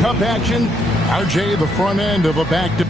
Cup action. RJ, the front end of a back to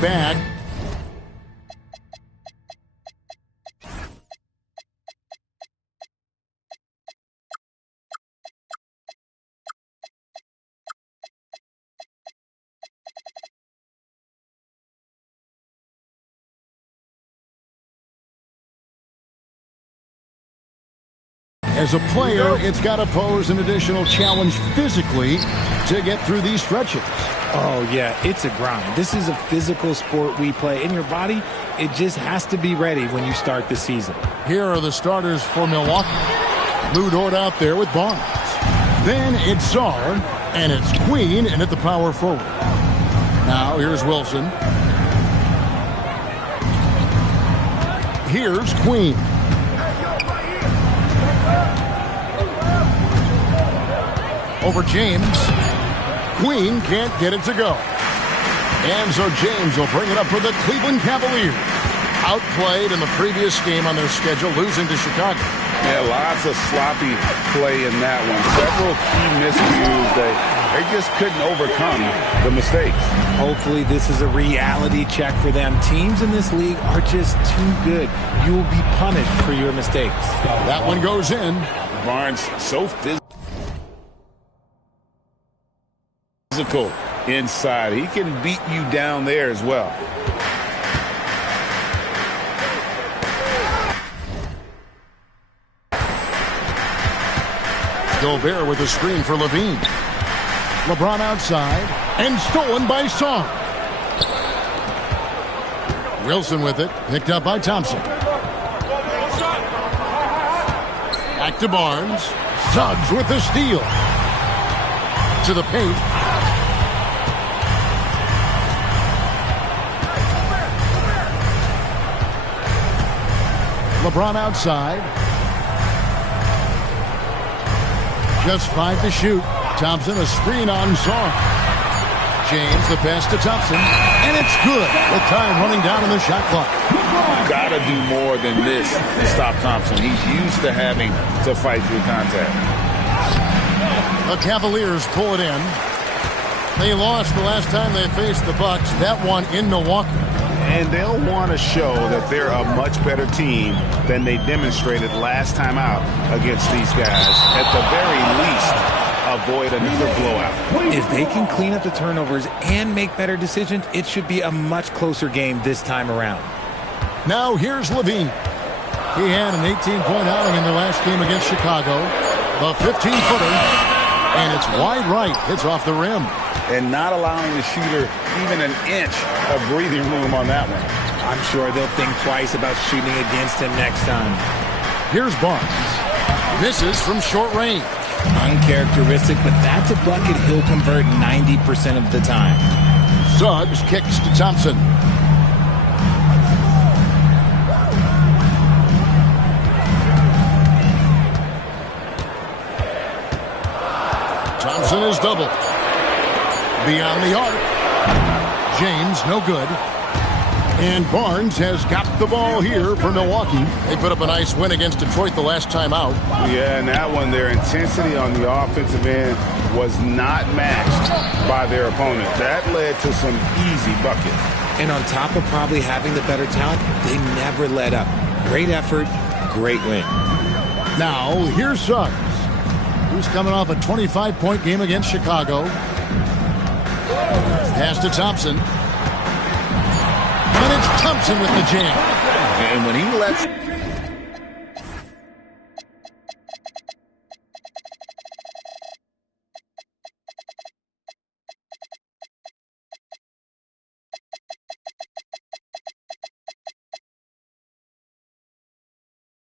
bag. As a player, it's got to pose an additional challenge physically to get through these stretches. Oh, yeah, it's a grind. This is a physical sport we play. And your body, it just has to be ready when you start the season. Here are the starters for Milwaukee. Lou Dort out there with Barnes. Then it's Czar, and it's Queen, and at the power forward. Now here's Wilson. Here's Queen. Over James. Queen can't get it to go. And so James will bring it up for the Cleveland Cavaliers. Outplayed in the previous game on their schedule, losing to Chicago. Yeah, lots of sloppy play in that one. Several key miscues. They just couldn't overcome the mistakes. Hopefully this is a reality check for them. Teams in this league are just too good. You will be punished for your mistakes. That one goes in. Barnes so physical inside. He can beat you down there as well. Gobert with a screen for Levine. LeBron outside and stolen by Song. Wilson with it, picked up by Thompson. Back to Barnes. Suggs with the steal. To the paint. LeBron outside. Just 5 to shoot. Thompson, a screen on Song. James, the pass to Thompson. And it's good with time running down in the shot clock. Gotta do more than this to stop Thompson. He's used to having to fight through contact. The Cavaliers pull it in. They lost the last time they faced the Bucks. That one in Milwaukee. And they'll want to show that they're a much better team than they demonstrated last time out against these guys. At the very least, avoid another blowout. If they can clean up the turnovers and make better decisions, it should be a much closer game this time around. Now here's Levine. He had an 18-point outing in their last game against Chicago. The 15-footer, and it's wide right. It's off the rim. And not allowing the shooter even an inch of breathing room on that one. I'm sure they'll think twice about shooting against him next time. Here's Barnes. Misses from short range. Uncharacteristic, but that's a bucket he'll convert 90% of the time. Suggs kicks to Thompson. Thompson is doubled. Beyond the arc. James, no good. And Barnes has got the ball here for Milwaukee. They put up a nice win against Detroit the last time out. Yeah, and that one, their intensity on the offensive end was not matched by their opponent. That led to some easy buckets. And on top of probably having the better talent, they never let up. Great effort, great win. Now, here's Suggs, who's coming off a 25-point game against Chicago. Pass to Thompson. And It's Thompson with the jam. And when he lets...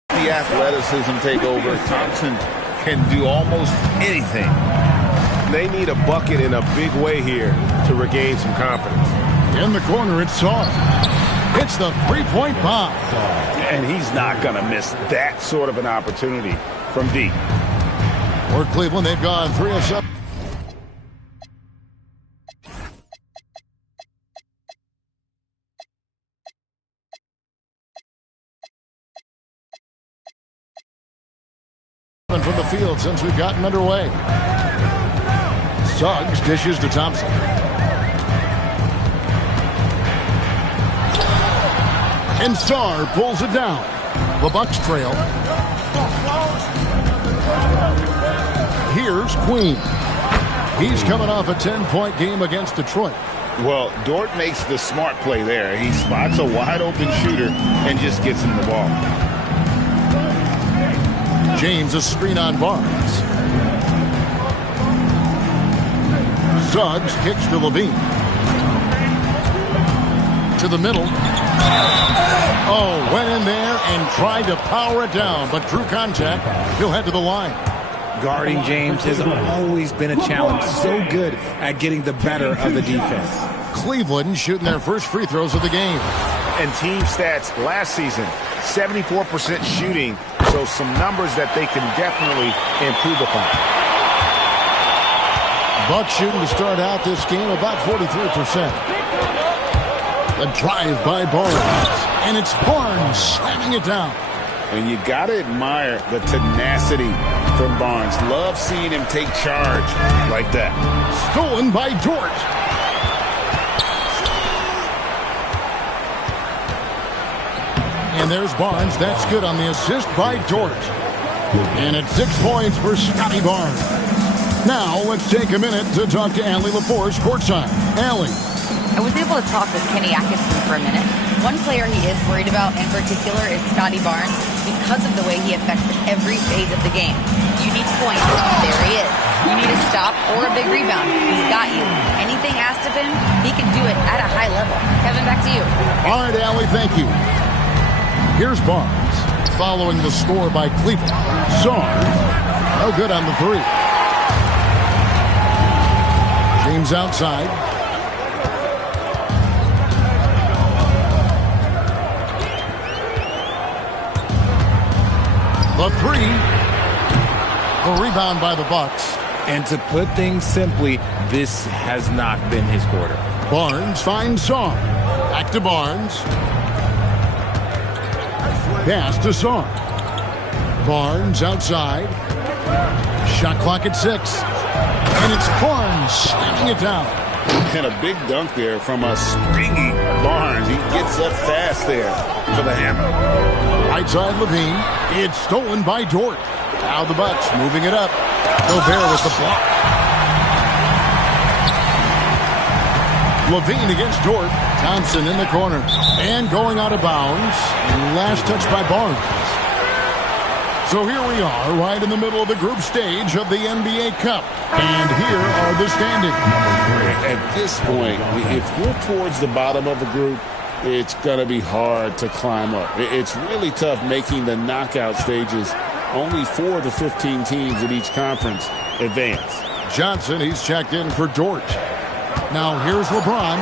the athleticism take over, Thompson can do almost anything. They need a bucket in a big way here to regain some confidence. In the corner, it's Saw. It's the three-point bomb. And he's not going to miss that sort of an opportunity from deep. For Cleveland, they've gone 3 of 7. From the field since we've gotten underway. Suggs dishes to Thompson. And Starr pulls it down. The Bucks trail. Here's Queen. He's coming off a 10-point game against Detroit. Well, Dort makes the smart play there. He spots a wide-open shooter and just gets him the ball. James a screen on Barnes. Suggs kicks to Levine. To the middle. Oh, went in there and tried to power it down, but drew contact. He'll head to the line. Guarding James has always been a challenge. So good at getting the better of the defense. Cleveland shooting their first free throws of the game. And team stats last season, 74% shooting. So some numbers that they can definitely improve upon. Bucks shooting to start out this game about 43%. The drive by Barnes. And it's Barnes slamming it down. And you got to admire the tenacity from Barnes. Love seeing him take charge like that. Stolen by Dort. And there's Barnes. That's good on the assist by Dort. And it's 6 points for Scotty Barnes. Now let's take a minute to talk to Allie LaForce courtside. Allie. I was able to talk with Kenny Atkinson for a minute. One player he is worried about in particular is Scotty Barnes because of the way he affects every phase of the game. You need points. There he is. You need a stop or a big rebound. He's got you. Anything asked of him, he can do it at a high level. Kevin, back to you. All right, Allie, thank you. Here's Barnes following the score by Cleveland. Saw no good on the three. James outside. The three. The rebound by the Bucks. And to put things simply, this has not been his quarter. Barnes finds Saw. Back to Barnes. Pass to Saw. Barnes outside. Shot clock at 6. And it's Barnes slamming it down. And a big dunk there from a springy Barnes. He gets up fast there for the hammer. Right side Levine. It's stolen by Dort. Now the Bucks moving it up. Gobert with the block. Levine against Dort. Thompson in the corner. And going out of bounds. Last touch by Barnes. So here we are, right in the middle of the group stage of the NBA Cup. And here are the standings. At this point, if you're towards the bottom of the group, it's going to be hard to climb up. It's really tough making the knockout stages. Only 4 of the 15 teams in each conference advance. Johnson, he's checked in for Dort. Now here's LeBron,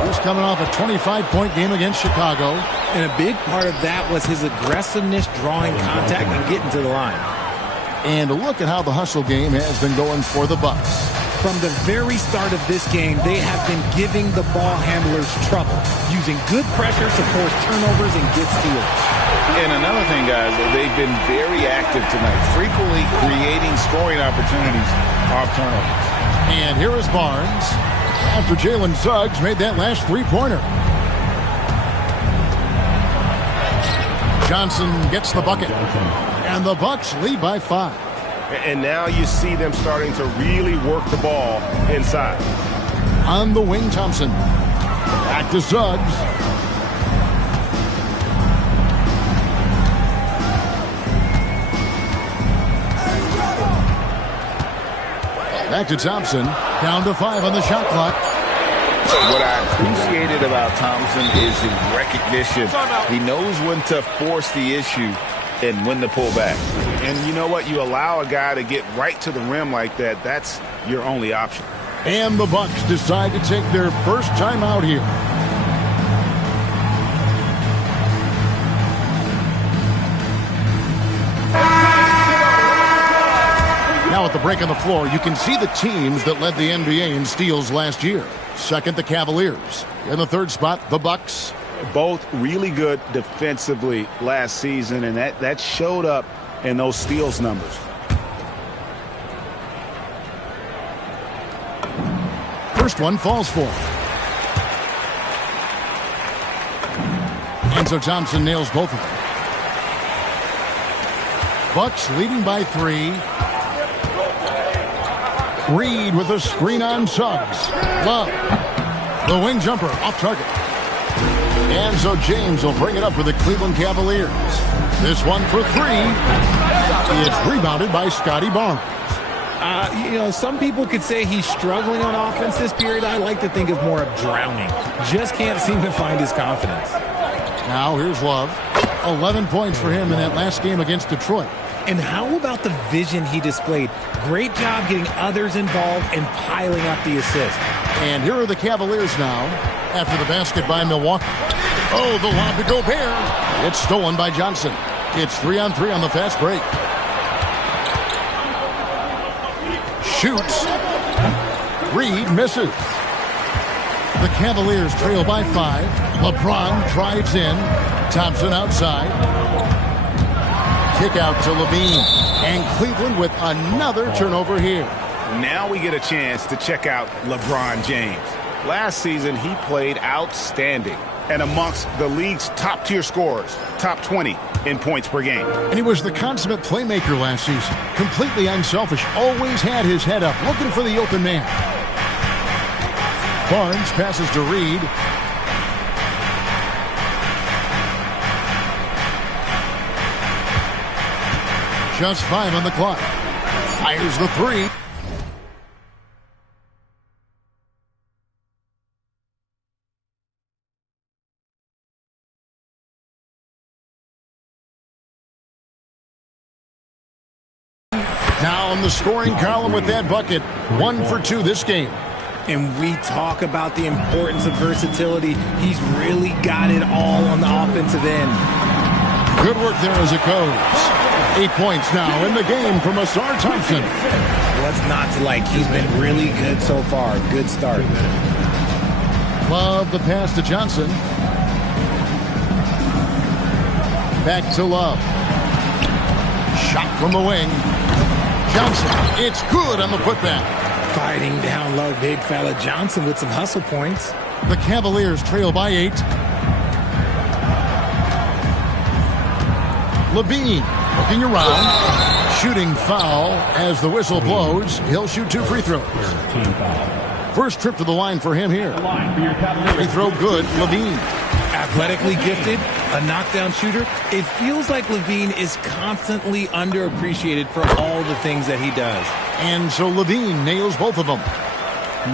who's coming off a 25-point game against Chicago. And a big part of that was his aggressiveness, drawing contact and getting to the line. And a look at how the hustle game has been going for the Bucks. From the very start of this game, they have been giving the ball handlers trouble, using good pressure to force turnovers and get steals. And another thing, guys, they've been very active tonight, frequently creating scoring opportunities off turnovers. And here is Barnes after Jalen Suggs made that last three-pointer. Johnson gets the bucket. And the Bucks lead by 5. And now you see them starting to really work the ball inside. On the wing, Thompson. Back to Suggs. Back to Thompson. Down to 5 on the shot clock. What I appreciated about Thompson is his recognition. He knows when to force the issue and when to pull back. And you know what? You allow a guy to get right to the rim like that, that's your only option. And the Bucks decide to take their first time out here. Now at the break on the floor, you can see the teams that led the NBA in steals last year. Second, the Cavaliers. In the third spot, the Bucks. Both really good defensively last season, and that showed up in those steals numbers. First one falls for him. And so Thompson nails both of them. Bucks leading by 3. Reed with a screen on Suggs. Love. The wing jumper off target. And so James will bring it up for the Cleveland Cavaliers. This one for 3. It's rebounded by Scotty Barnes. Some people could say he's struggling on offense this period. I like to think of more of drowning. Just can't seem to find his confidence. Now here's Love. 11 points for him in that last game against Detroit. And how about the vision he displayed? Great job getting others involved and piling up the assist. And here are the Cavaliers now after the basket by Milwaukee. Oh, the lob to Gobert. It's stolen by Johnson. It's 3-on-3 on the fast break. Shoots. Reed misses. The Cavaliers trail by 5. LeBron drives in. Thompson outside. Kick out to Levine. And Cleveland with another turnover here. Now we get a chance to check out LeBron James. Last season, he played outstanding and amongst the league's top-tier scorers, top 20 in points per game. And he was the consummate playmaker last season. Completely unselfish. Always had his head up, looking for the open man. Barnes passes to Reed. Just 5 on the clock. Fires the 3. Down the scoring column with that bucket. 1 for 2 this game. And we talk about the importance of versatility. He's really got it all on the offensive end. Good work there as it goes. 8 points now in the game from Asar Thompson. What's not to like? He's been really good so far. Good start. Love the pass to Johnson. Back to Love. Shot from the wing. Johnson, it's good on the putback. Fighting down low, big fella Johnson with some hustle points. The Cavaliers trail by 8. Levine looking around. Shooting foul as the whistle blows. He'll shoot 2 free throws. First trip to the line for him here. Free throw good, Levine. Athletically gifted, a knockdown shooter. It feels like Levine is constantly underappreciated for all the things that he does. And so Levine nails both of them.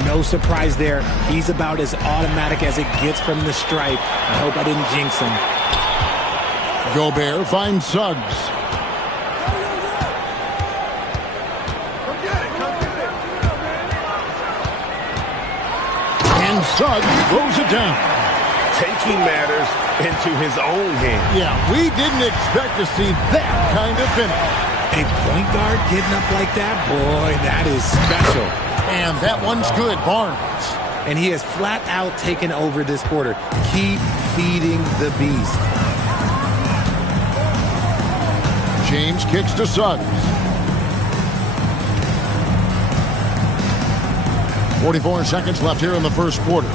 No surprise there. He's about as automatic as it gets from the stripe. I hope I didn't jinx him. Gobert finds Suggs. And Suggs throws it down. Taking matters into his own hands. Yeah, we didn't expect to see that kind of finish. A point guard getting up like that, boy, that is special. And that one's good, Barnes. And he has flat out taken over this quarter. Keep feeding the beast. James kicks to Suggs. 44 seconds left here in the first quarter.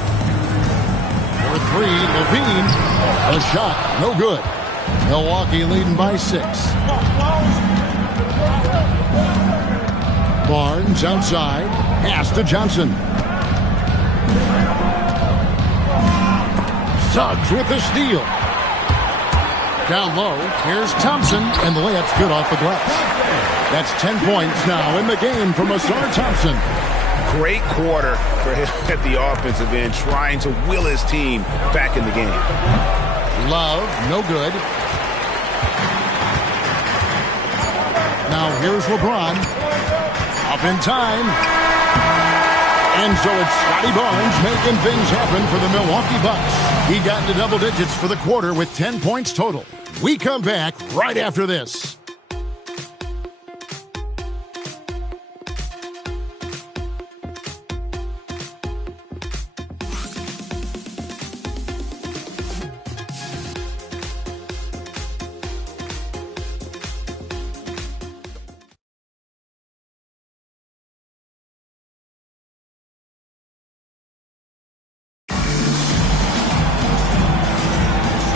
For 3, Levine. A shot, no good. Milwaukee leading by 6. Barnes outside. Pass to Johnson. Suggs with the steal. Down low, here's Thompson, and the layup's good off the glass. That's 10 points now in the game for Masar Thompson. Great quarter for him at the offensive end, trying to will his team back in the game. Love, no good. Now here's LeBron. Up in time. And so it's Scotty Barnes making things happen for the Milwaukee Bucks. He got into double digits for the quarter with 10 points total. We come back right after this.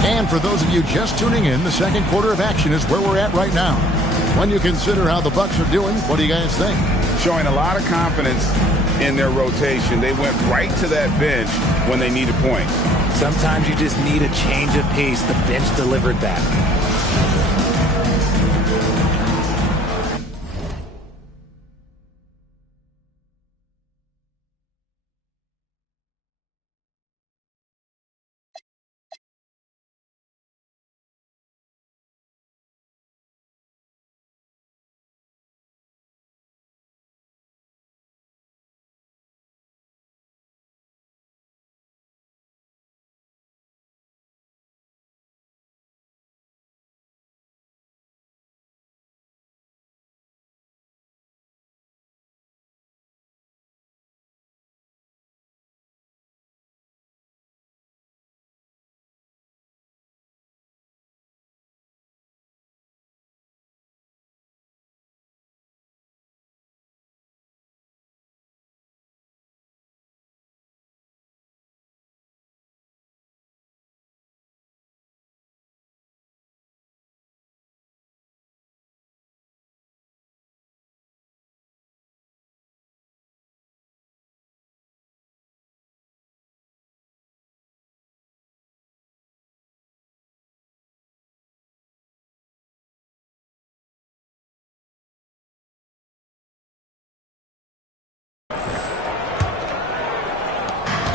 And for those of you just tuning in, the second quarter of action is where we're at right now. When you consider how the Bucks are doing, what do you guys think? Showing a lot of confidence in their rotation. They went right to that bench when they needed points. Sometimes you just need a change of pace. The bench delivered that.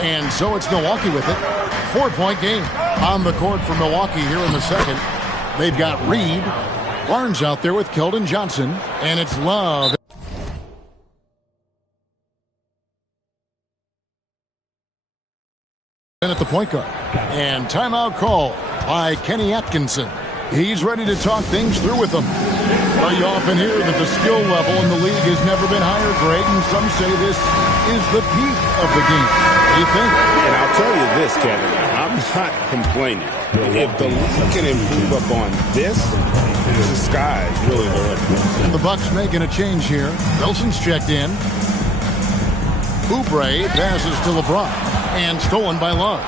And so it's Milwaukee with it. 4-point game on the court for Milwaukee here in the second. They've got Reed, Barnes out there with Keldon Johnson, and it's Love. At the point guard. And timeout call by Kenny Atkinson. He's ready to talk things through with them. Well, you often hear that the skill level in the league has never been higher, Greg, and some say this is the peak of the game. What do you think? And I'll tell you this, Kevin, I'm not complaining. If the league can improve upon this, the sky's really the limit. And the Bucks making a change here. Wilson's checked in. Oubre passes to LeBron. And stolen by Love.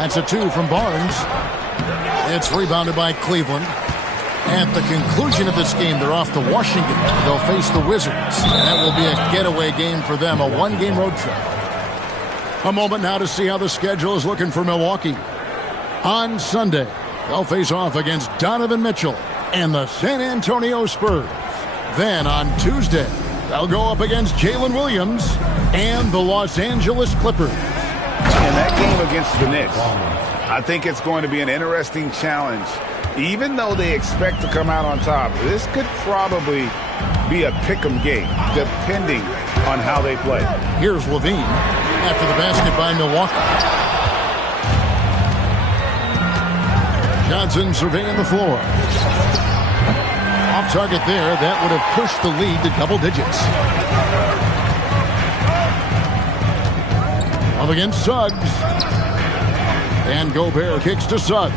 That's a 2 from Barnes. It's rebounded by Cleveland. At the conclusion of this game, they're off to Washington. They'll face the Wizards. That will be a getaway game for them, a one-game road trip. A moment now to see how the schedule is looking for Milwaukee. On Sunday, they'll face off against Donovan Mitchell and the San Antonio Spurs. Then on Tuesday, they'll go up against Jalen Williams and the Los Angeles Clippers. And that game against the Knicks, I think it's going to be an interesting challenge. Even though they expect to come out on top, this could probably be a pick'em game, depending on how they play. Here's Levine after the basket by Milwaukee. Johnson surveying the floor. Off target there. That would have pushed the lead to double digits. Up against Suggs. And Gobert kicks to Suggs.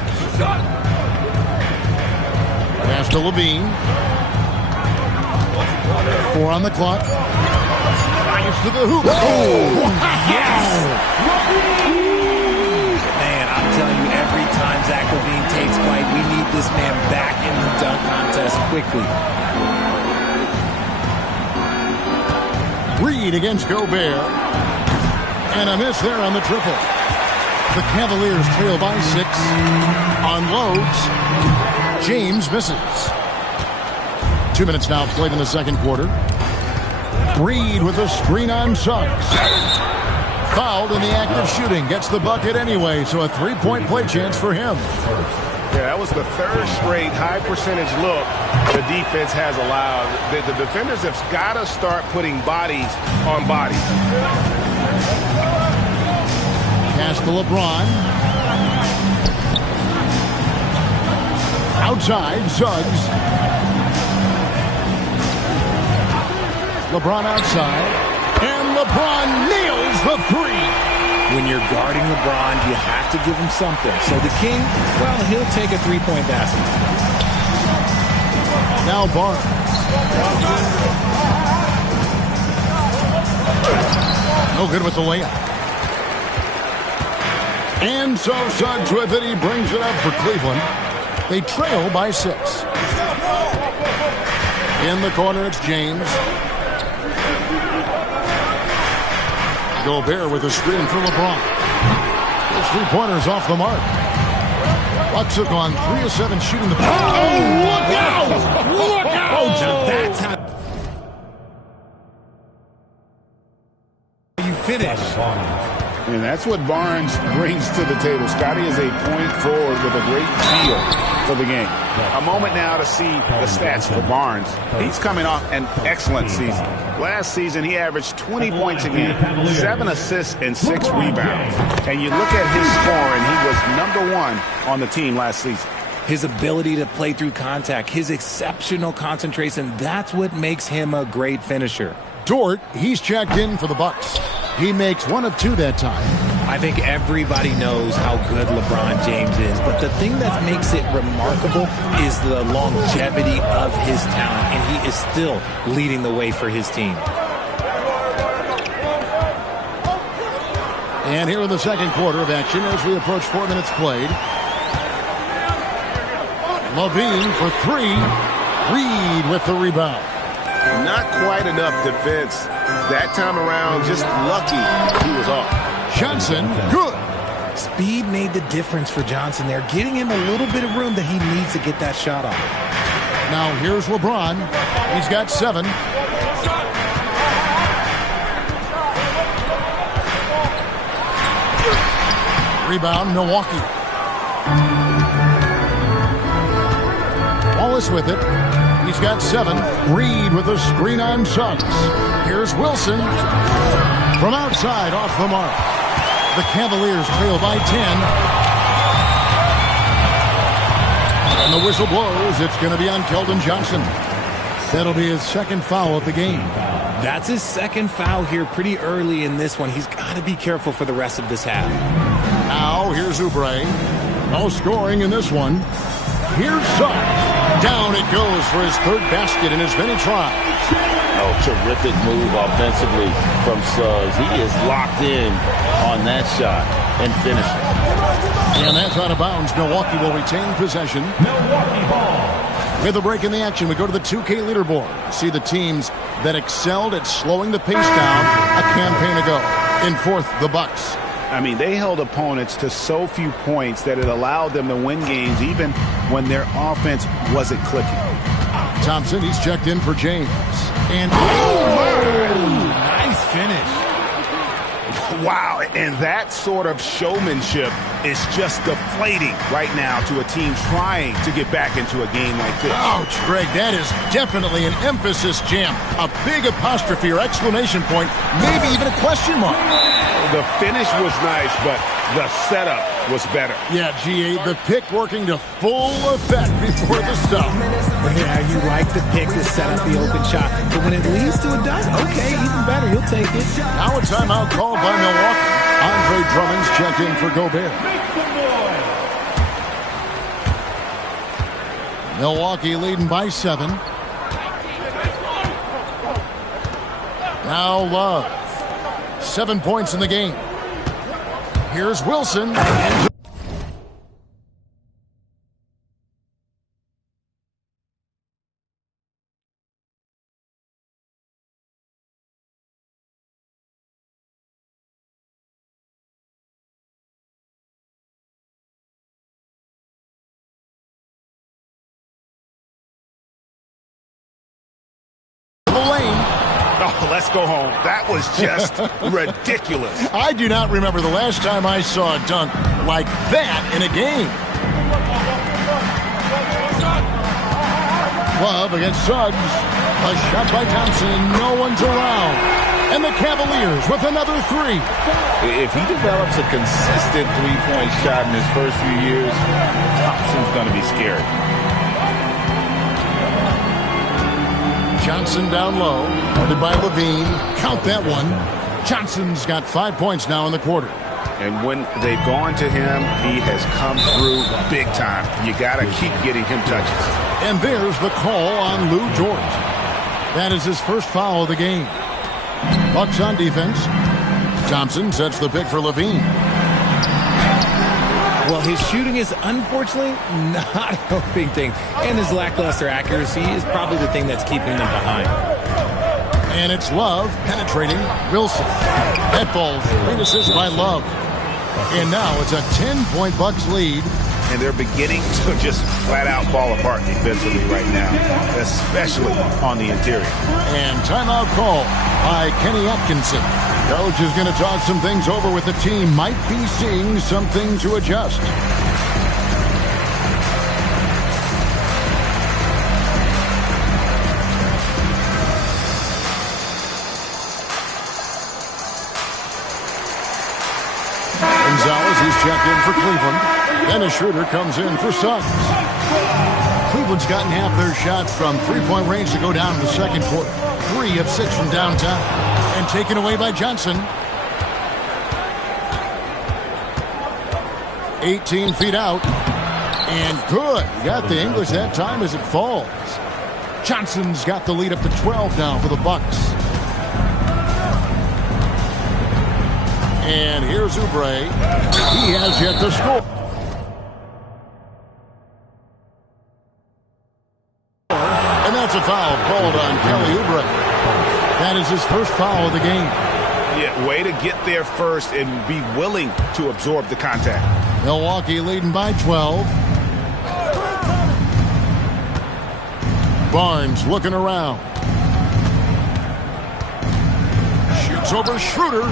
Pass to Levine. 4 on the clock. Fires to the hoop. Oh, yes! Man, I'm telling you, every time Zach Levine takes flight, we need this man back in the dunk contest quickly. Reed against Gobert. And a miss there on the triple. The Cavaliers trail by 6. Unloads. James misses. 2 minutes now played in the second quarter. Reed with a screen on Suggs. Fouled in the act of shooting. Gets the bucket anyway, so a three-point play chance for him. Yeah, that was the third straight high percentage look the defense has allowed. The defenders have got to start putting bodies on bodies. Pass to LeBron. Outside, Suggs. LeBron outside. And LeBron nails the three. When you're guarding LeBron, you have to give him something. So the King, well, he'll take a three-point basket. Now Barnes. No good with the layup. And so Suggs with it. He brings it up for Cleveland. They trail by 6. In the corner, it's James. Gobert with a screen for LeBron. His three-pointers off the mark. Bucks have gone 3 of 7 shooting the ball. Oh, look out! Look out! That's how you finish. And that's what Barnes brings to the table. Scotty is a point forward with a great feel for the game. A moment now to see the stats for Barnes. He's coming off an excellent season. Last season, he averaged 20 points a game, 7 assists, and 6 rebounds. And you look at his score, and he was #1 on the team last season. His ability to play through contact, his exceptional concentration, that's what makes him a great finisher. Dort, he's checked in for the Bucks. He makes 1 of 2 that time. I think everybody knows how good LeBron James is, but the thing that makes it remarkable is the longevity of his talent, and he is still leading the way for his team. And here in the second quarter of action as we approach 4 minutes played. Levine for 3. Reed with the rebound. Not quite enough defense that time around. Just lucky he was off. Johnson, good. Speed made the difference for Johnson there, getting him a little bit of room that he needs to get that shot off. Now here's LeBron. He's got 7. Rebound, Milwaukee. Wallace with it. He's got 7. Reed with a screen on Suggs. Here's Wilson. From outside, off the mark. The Cavaliers trail by 10. And the whistle blows. It's going to be on Keldon Johnson. That'll be his second foul of the game. That's his second foul here pretty early in this one. He's got to be careful for the rest of this half. Now, here's Oubre. No scoring in this one. Here's Suggs. Down it goes for his third basket in as many tries. Oh, terrific move offensively from Suggs. He is locked in on that shot and finishes. And that's out of bounds. Milwaukee will retain possession. Milwaukee ball. With a break in the action, we go to the 2K leaderboard. See the teams that excelled at slowing the pace down a campaign ago. In fourth, the Bucks. I mean, they held opponents to so few points that it allowed them to win games even when their offense wasn't clicking. Thompson, he's checked in for James. And Nice finish. Wow, and that sort of showmanship is just deflating right now to a team trying to get back into a game like this. Ouch, Greg, that is definitely an emphasis jam. A big apostrophe or exclamation point, maybe even a question mark. The finish was nice, but the setup was better. Yeah, GA, the pick working to full effect before the stuff. Yeah, you like the pick to set up the open shot, but when it leads to a dunk, okay, even better, you'll take it. Now a timeout called by Milwaukee. Andre Drummond's checked in for Gobert. Milwaukee leading by 7. Now Love. 7 points in the game. Here's Wilson. Oh, let's go home. That was just ridiculous. I do not remember the last time I saw a dunk like that in a game. Love against Suggs. A shot by Thompson. No one's around. And the Cavaliers with another three. If he develops a consistent three-point shot in his first few years, Thompson's going to be scary. Johnson down low. Guarded by Levine. Count that one. Johnson's got 5 points now in the quarter. And when they've gone to him, he has come through big time. You got to keep getting him touches. And there's the call on Lou Dort. That is his first foul of the game. Bucks on defense. Thompson sets the pick for Levine. Well, his shooting is unfortunately not a helping thing. And his lackluster accuracy is probably the thing that's keeping them behind. And it's Love penetrating Wilson. That falls. Great assist by Love. And now it's a 10-point Bucks lead. And they're beginning to just flat out fall apart defensively right now, especially on the interior. And timeout call by Kenny Atkinson. Coach is going to talk some things over with the team. Might be seeing something to adjust. Gonzalez, he's checked in for Cleveland. Dennis Schroeder comes in for Suggs. Cleveland's gotten half their shots from three-point range to go down in the second quarter. 3 of 6 from downtown. And taken away by Johnson. 18 feet out. And good. He got the English that time as it falls. Johnson's got the lead up to 12 now for the Bucks. And here's Oubre. He has yet to score. And that's a foul called on Kelly Oubre. That is his first foul of the game. Yeah, way to get there first and be willing to absorb the contact. Milwaukee leading by 12. Barnes looking around. Shoots over Schroeder.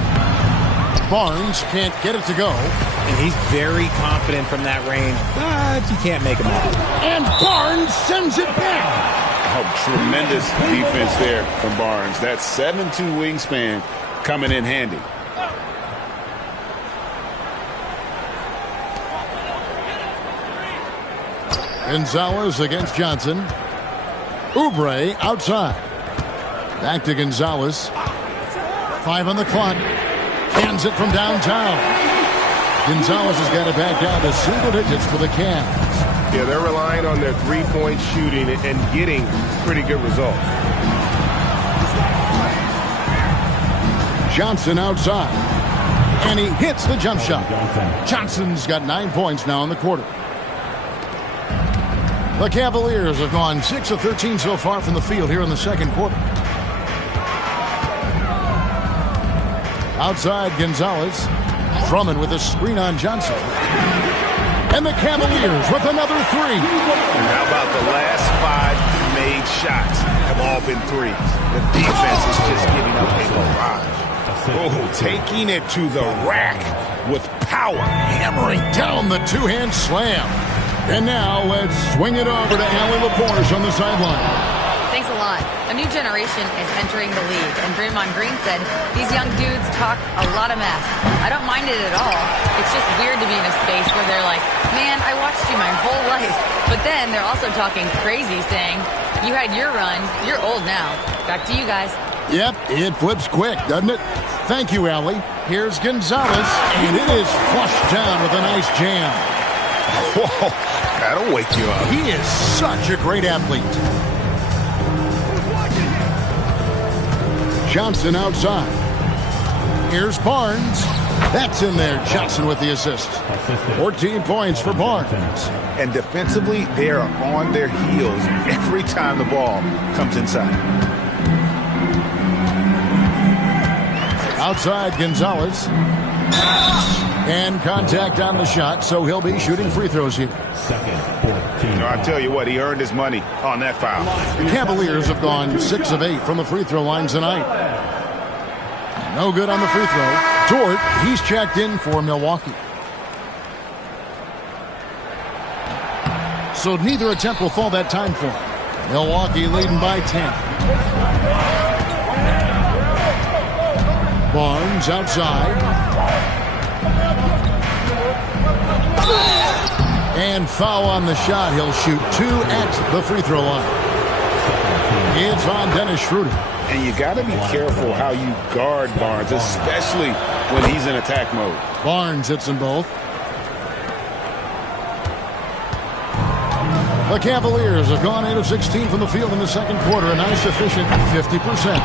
Barnes can't get it to go. And he's very confident from that range, but you can't make him off. And Barnes sends it back. Oh, tremendous defense there from Barnes. That 7'2" wingspan coming in handy. Gonzalez against Johnson. Oubre outside. Back to Gonzalez. 5 on the clock. Hands it from downtown. Gonzalez has got it back down to single digits for the Cavs. Yeah, they're relying on their three-point shooting and getting pretty good results. Johnson outside. And he hits the jump shot. Johnson's got 9 points now in the quarter. The Cavaliers have gone 6 of 13 so far from the field here in the second quarter. Outside Gonzalez. Drummond with a screen on Johnson. And the Cavaliers with another three. And how about the last 5 made shots have all been threes. The defense is just giving up a barrage. Oh, taking it to the rack with power. Hammering down the two-hand slam. And now let's swing it over to Allie LaForge on the sideline. Thanks a lot. A new generation is entering the league, and Draymond Green said these young dudes talk a lot of mess. I don't mind it at all. It's just weird to be in a space where they're like, man, I watched you my whole life. But then they're also talking crazy, saying, you had your run, you're old now. Back to you guys. Yep, it flips quick, doesn't it? Thank you, Allie. Here's Gonzalez, and it is flushed down with a nice jam. Whoa, that'll wake you up. He is such a great athlete. Johnson outside. Here's Barnes. That's in there. Johnson with the assist. 14 points for Barnes. And defensively, they are on their heels every time the ball comes inside. Outside Gonzalez. And contact on the shot, so he'll be shooting free throws here. Second, 14. I tell you what, he earned his money on that foul. The Cavaliers have gone 6 of 8 from the free throw line tonight. No good on the free throw. Dort, he's checked in for Milwaukee. So neither attempt will fall that time for him. Milwaukee leading by 10. Barnes outside. And foul on the shot. He'll shoot 2 at the free throw line. It's on Dennis Schroeder. And you got to be careful how you guard Barnes, especially when he's in attack mode. Barnes hits them both. The Cavaliers have gone 8 of 16 from the field in the second quarter. A nice efficient 50%.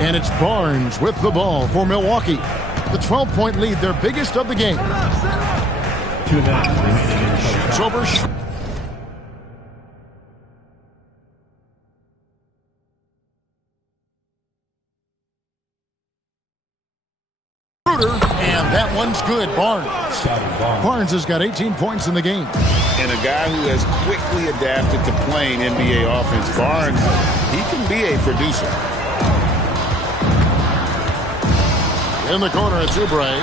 And it's Barnes with the ball for Milwaukee. The 12-point lead, their biggest of the game. 2 minutes remaining in the It's over. And that one's good. Barnes has got 18 points in the game. And a guy who has quickly adapted to playing NBA offense, Barnes, he can be a producer. In the corner, it's Oubre.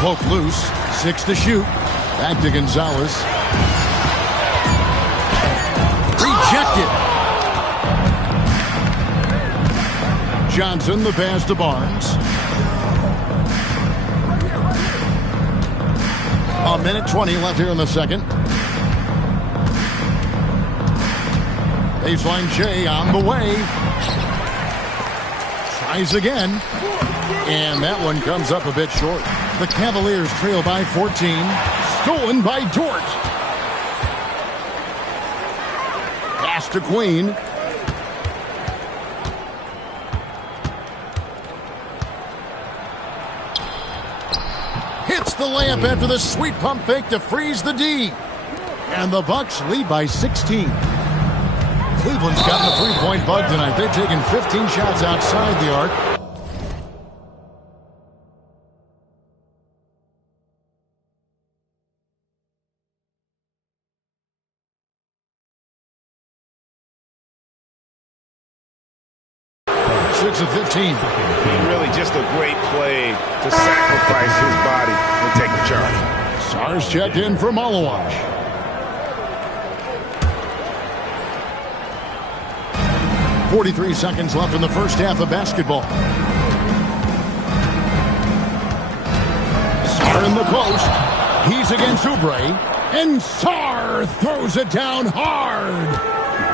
Poke loose. 6 to shoot. Back to Gonzalez. Rejected. Johnson, the pass to Barnes. A minute 20 left here in the second. Baseline J on the way. Tries again. And that one comes up a bit short. The Cavaliers trail by 14. Stolen by Dort. Pass to Queen. Hits the layup after the sweet pump fake to freeze the D. And the Bucks lead by 16. Cleveland's gotten a three-point bug tonight. They've taken 15 shots outside the arc. Six of 15. Really just a great play to sacrifice his body and take the charge. Sars checked in for Malawash. .43 seconds left in the first half of basketball. Sar in the post. He's against Oubre. And Sar throws it down hard.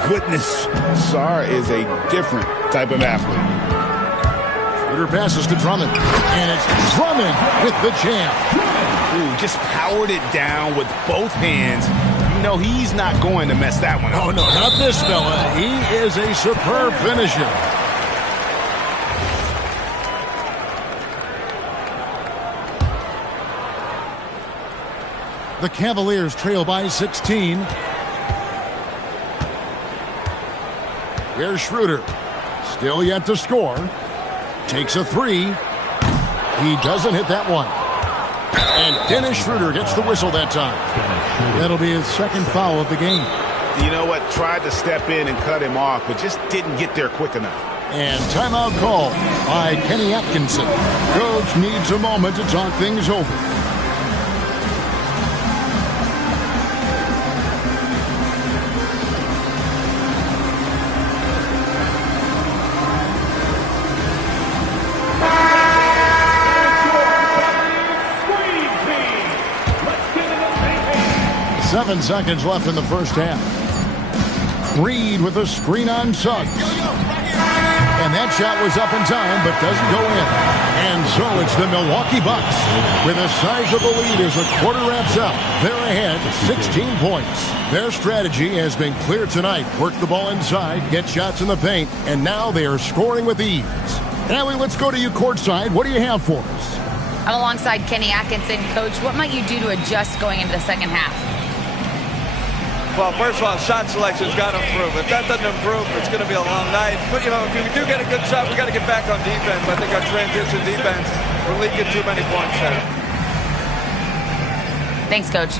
Goodness, Sar is a different type of athlete. Schroeder passes to Drummond. And it's Drummond with the jam. Ooh, just powered it down with both hands. You know he's not going to mess that one up. Oh, no, not this fella. He is a superb finisher. The Cavaliers trail by 16. Here's Schroeder. Still yet to score. Takes a three. He doesn't hit that one. And Dennis Schroeder gets the whistle that time. That'll be his second foul of the game. You know what? Tried to step in and cut him off, but just didn't get there quick enough. And timeout call by Kenny Atkinson. Coach needs a moment to talk things over. Seven seconds left in the first half. Reed with a screen on Suggs. And that shot was up in time, but doesn't go in. And so it's the Milwaukee Bucks with a sizable lead as the quarter wraps up. They're ahead 16 points. Their strategy has been clear tonight. Work the ball inside, get shots in the paint, and now they are scoring with ease. Allie, let's go to you courtside. What do you have for us? I'm alongside Kenny Atkinson. Coach, what might you do to adjust going into the second half? Well, first of all, shot selection's got to improve. If that doesn't improve, it's going to be a long night. But, you know, if we do get a good shot, we got to get back on defense. I think our transition defense We're leaking too many points there. Thanks, Coach.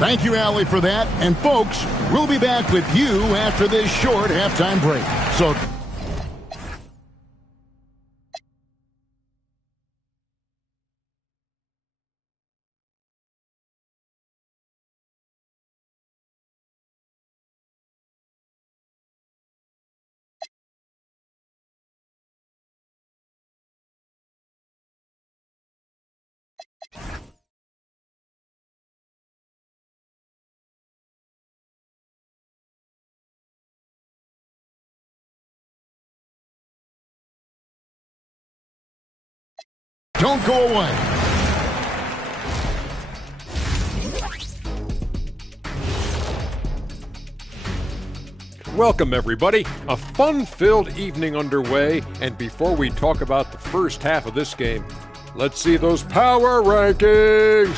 Thank you, Allie, for that. And, folks, we'll be back with you after this short halftime break. So don't go away. Welcome, everybody. A fun-filled evening underway, and before we talk about the first half of this game, let's see those power rankings.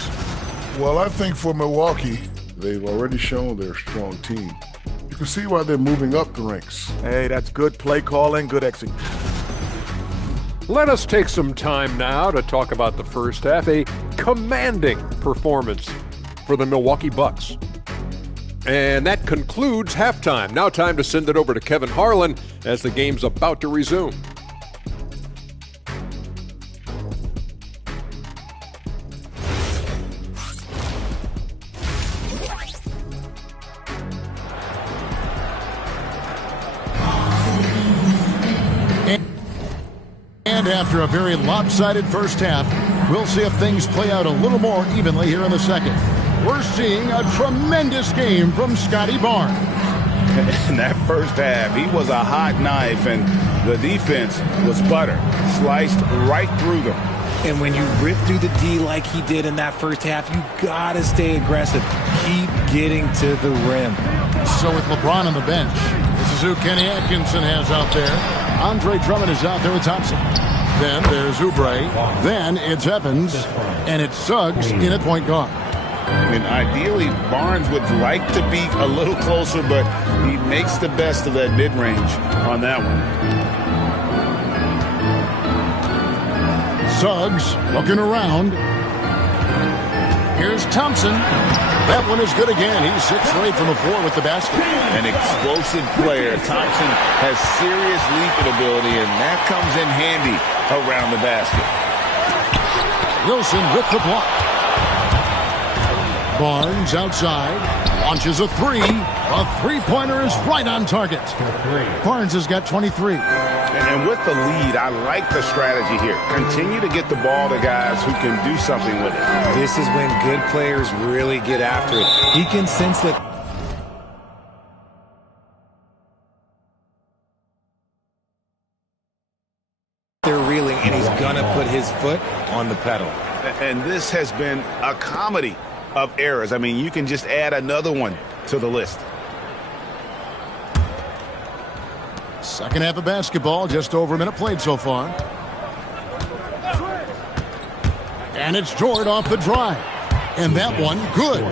Well, I think for Milwaukee, they've already shown they're a strong team. You can see why they're moving up the ranks. Hey, that's good play calling, good execution. Let us take some time now to talk about the first half, a commanding performance for the Milwaukee Bucks. And that concludes halftime. Now time to send it over to Kevin Harlan as the game's about to resume. And after a very lopsided first half, we'll see if things play out a little more evenly here in the second. We're seeing a tremendous game from Scotty Barnes. In that first half, he was a hot knife, and the defense was butter, sliced right through them. And when you rip through the D like he did in that first half, you gotta stay aggressive. Keep getting to the rim. So with LeBron on the bench, this is who Kenny Atkinson has out there. Andre Drummond is out there with Thompson. Then there's Oubre. Then it's Evans. And it's Suggs in at point guard. And ideally, Barnes would like to be a little closer, but he makes the best of that mid-range on that one. Suggs looking around. Here's Thompson. That one is good again. He's 6 for 8 from the floor with the basket. An explosive player. Thompson has serious leaping ability, and that comes in handy around the basket. Wilson with the block. Barnes outside, launches a three. A three-pointer is right on target. Barnes has got 23. And with the lead, I like the strategy here. Continue to get the ball to guys who can do something with it. This is when good players really get after it. He can sense that they're reeling, and he's gonna put his foot on the pedal. And this has been a comedy of errors. I mean, you can just add another one to the list. Second half of basketball, just over a minute played so far. And it's Jordan off the drive. And that one, good.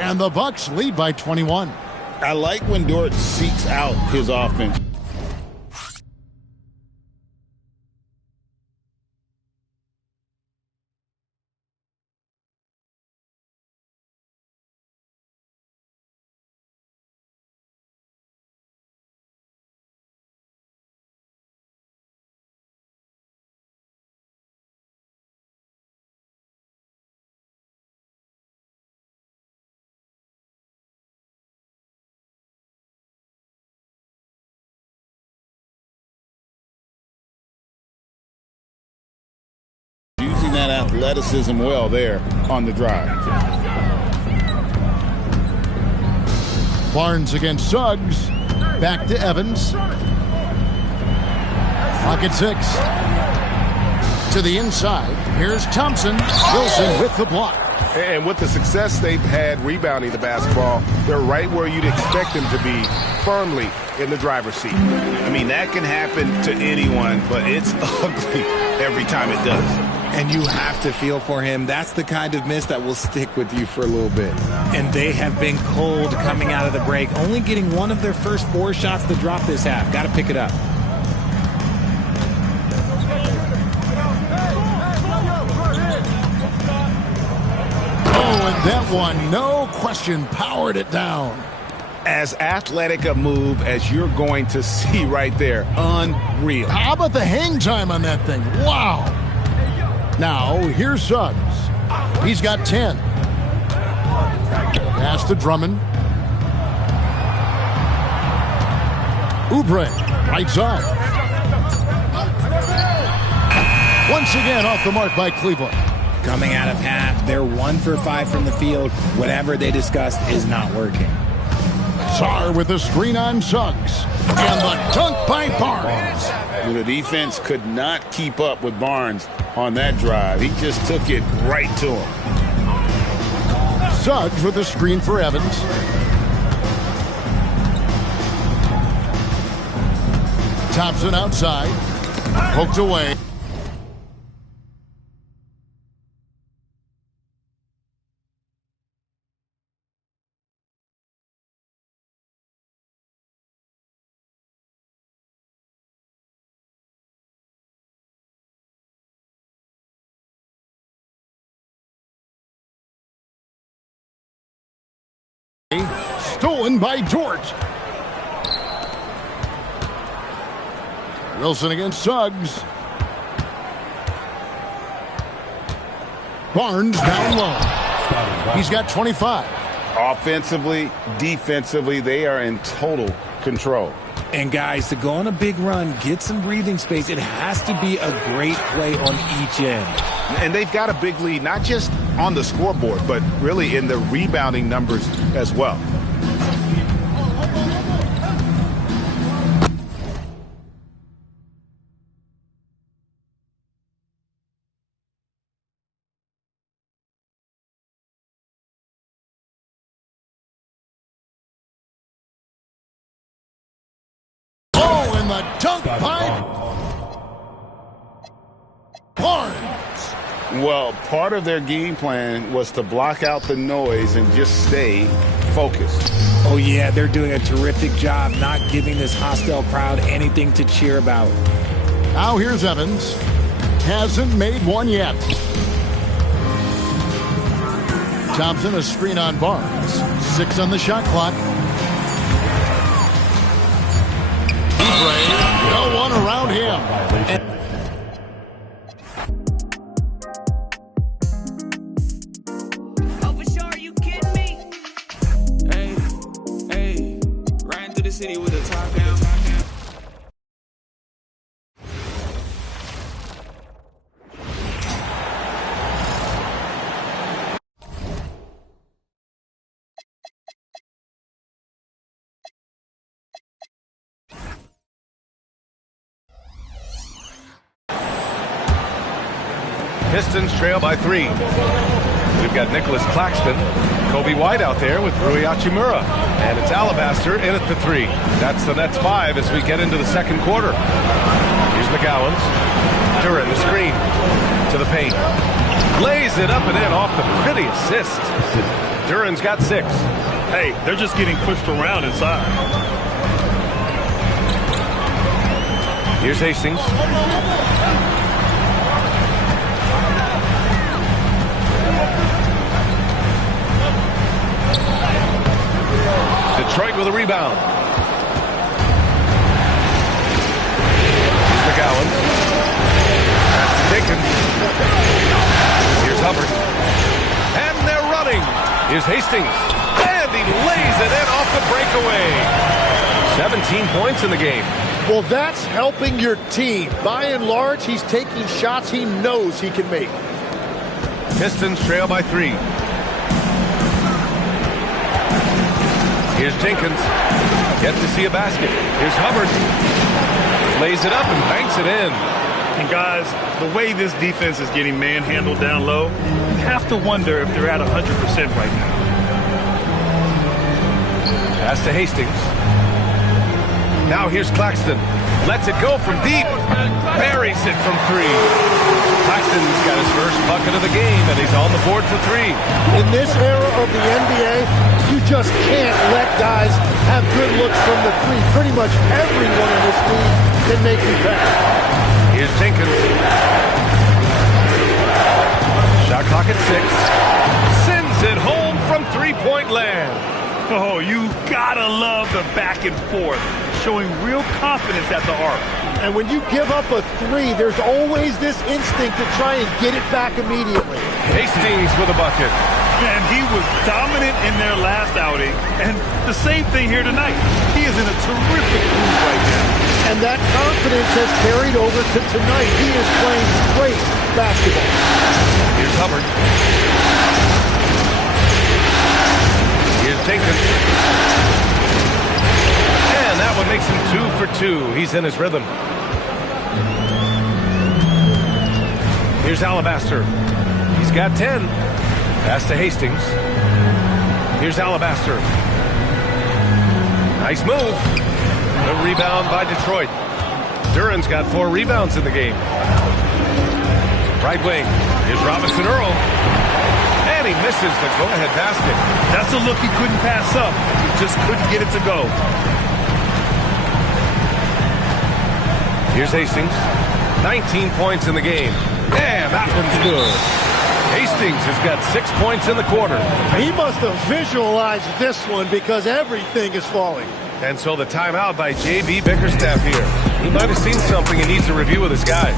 And the Bucks lead by 21. I like when Dort seeks out his offense. Using that athleticism well there on the drive. Barnes against Suggs. Back to Evans. Pocket 6. To the inside. Here's Thompson. Wilson with the block. And with the success they've had rebounding the basketball, they're right where you'd expect them to be, firmly in the driver's seat. I mean, that can happen to anyone, but it's ugly every time it does. And you have to feel for him. That's the kind of miss that will stick with you for a little bit. And they have been cold coming out of the break, only getting one of their first 4 shots to drop this half. Got to pick it up. That one, no question, powered it down. As athletic a move as you're going to see right there. Unreal. How about the hang time on that thing? Wow. Now, here's Suggs. He's got 10. Pass to Drummond. Oubre, right side. Once again off the mark by Cleveland. Coming out of half, they're 1 for 5 from the field. Whatever they discussed is not working. Sarr with a screen on Suggs. And the dunk by Barnes. The defense could not keep up with Barnes on that drive. He just took it right to him. Suggs with a screen for Evans. Thompson outside. Poked away. Stolen by Dort. Wilson against Suggs. Barnes down low. He's got 25. Offensively, defensively, they are in total control. And guys, to go on a big run, get some breathing space, it has to be a great play on each end. And they've got a big lead, not just on the scoreboard, but really in the rebounding numbers as well. The dunk by Barnes. Well, part of their game plan was to block out the noise and just stay focused. Oh, yeah, they're doing a terrific job not giving this hostile crowd anything to cheer about. Now here's Evans. Hasn't made one yet. Thompson, a screen on Barnes. 6 on the shot clock. No one around him. Oh, for sure, you kidding me? Hey, riding through the city with a top down. Pistons trail by 3. We've got Nicholas Claxton, Kobe White out there with Rui Hachimura. And it's Alabaster in at the 3. That's the Nets 5 as we get into the second quarter. Here's McGowan's. Duran, the screen to the paint. Lays it up and in off the pretty assist. Duran's got 6. Hey, they're just getting pushed around inside. Here's Hastings. Detroit with a rebound. Here's McGowan. Pass to Dinkins. Here's Hubbard. And they're running. Here's Hastings. And he lays it in off the breakaway. 17 points in the game. Well, that's helping your team. By and large, he's taking shots he knows he can make. Pistons trail by 3. Here's Jenkins. Yet to see a basket. Here's Hubbard. Lays it up and banks it in. And guys, the way this defense is getting manhandled down low, you have to wonder if they're at 100% right now. Pass to Hastings. Now here's Claxton. Lets it go from deep. Buries it from 3. Claxton's got his first bucket of the game, and he's on the board for 3. In this era of the NBA, you just can't let guys have good looks from the 3. Pretty much everyone in this league can make you better. Here's Jenkins. Shot clock at 6. Sends it home Oh, you gotta love the back and forth, showing real confidence at the arc. And when you give up a three, there's always this instinct to try and get it back immediately. Hastings with a bucket. And he was dominant in their last outing, and the same thing here tonight. He is in a terrific mood right now. And that confidence has carried over to tonight. He is playing great basketball. Here's Hubbard. Here's Jenkins. And that one makes him 2 for 2. He's in his rhythm. Here's Alabaster. He's got 10. Pass to Hastings. Here's Alabaster. Nice move. The rebound by Detroit. Duran's got 4 rebounds in the game. Right wing. Here's Robinson Earl. And he misses the go-ahead basket. That's a look he couldn't pass up. He just couldn't get it to go. Here's Hastings. 19 points in the game. And that one's good. Hastings has got 6 points in the quarter. He must have visualized this one because everything is falling. And so the timeout by J.B. Bickerstaff here. He might have seen something and needs to review with his guys.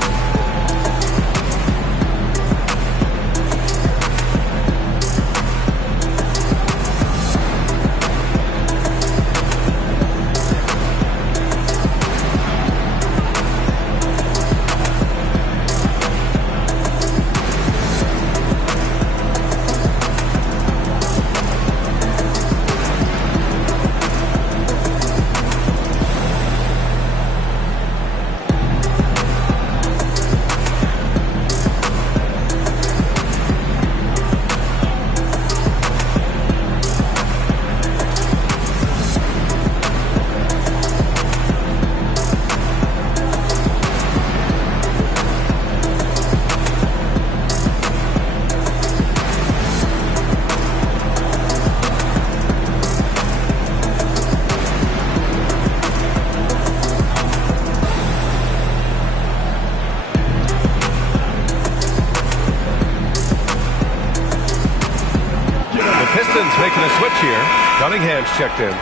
Making a switch here. Cunningham's checked in.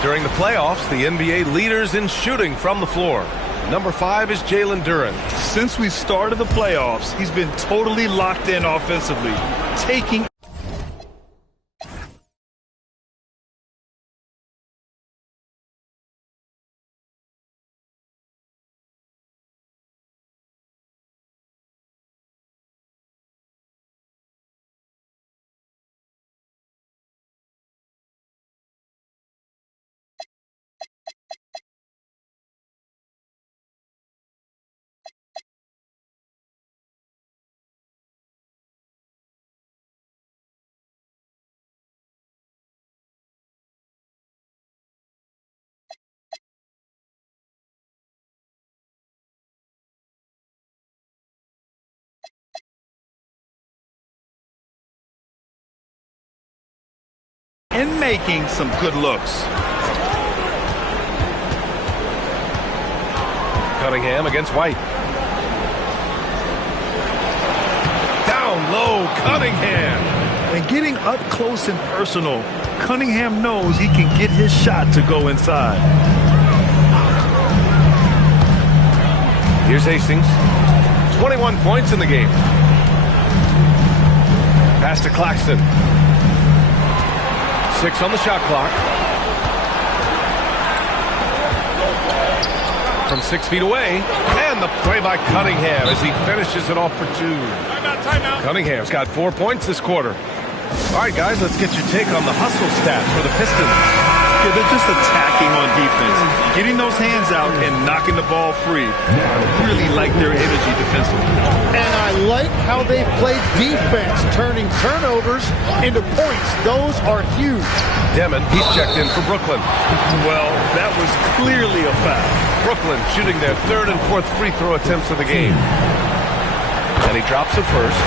During the playoffs, the NBA leaders in shooting from the floor. Number 5 is Jalen Duran. Since we started the playoffs, he's been totally locked in offensively, taking and making some good looks. Cunningham against White. Down low, Cunningham. And getting up close and personal, Cunningham knows he can get his shot to go inside. Here's Hastings. 21 points in the game. Pass to Claxton. 6 on the shot clock. From 6 feet away. And the play by Cunningham as he finishes it off for 2. Timeout. Cunningham's got 4 points this quarter. All right, guys, let's get your take on the hustle stats for the Pistons. Yeah, they're just attacking on defense. Getting those hands out and knocking the ball free. I really like their energy defensively. And I like how they've played defense, turning turnovers into points. Those are huge. Demon, he's checked in for Brooklyn. Well, that was clearly a foul. Brooklyn shooting their 3rd and 4th free throw attempts of the game. And he drops it first.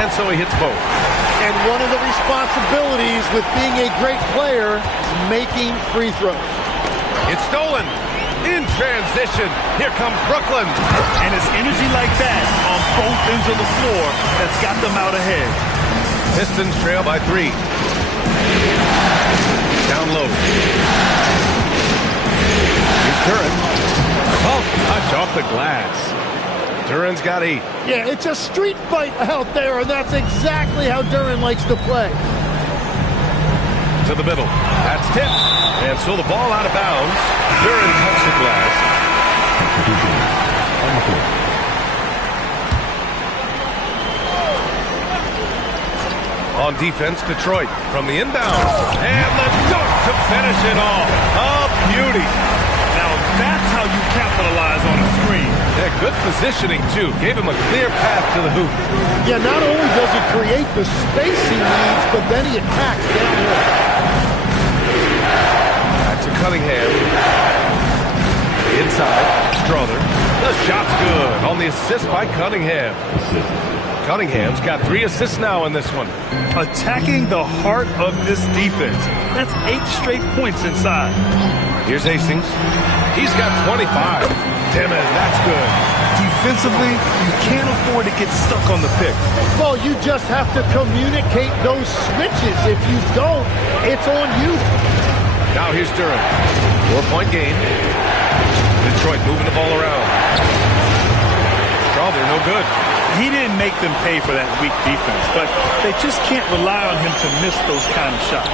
And so he hits both. And one of the responsibilities with being a great player is making free throws. It's stolen. In transition, here comes Brooklyn. And it's energy like that on both ends of the floor that's got them out ahead. Pistons trail by 3. Down low. Here's Duren. Oh, touch off the glass. Duren's got 8. Yeah, it's a street fight out there, and that's exactly how Duren likes to play. To the middle. That's tipped. And so the ball out of bounds. Duren touched the glass. On defense, Detroit from the inbound. And the dunk to finish it off. A beauty. Now that's how you capitalize on a screen. Yeah, good positioning, too. Gave him a clear path to the hoop. Yeah, not only does he create the space he needs, but then he attacks downhill. Back to Cunningham. Inside, Strother. The shot's good on the assist by Cunningham. Cunningham's got 3 assists now in this one. Attacking the heart of this defense. That's 8 straight points inside. Here's Hastings. He's got 25. Timmons, that's good. Defensively, you can't afford to get stuck on the pick. Well, you just have to communicate those switches. If you don't, it's on you. Now here's Duren. 4-point game. Detroit moving the ball around. Strother, no good. He didn't make them pay for that weak defense, but they just can't rely on him to miss those kind of shots.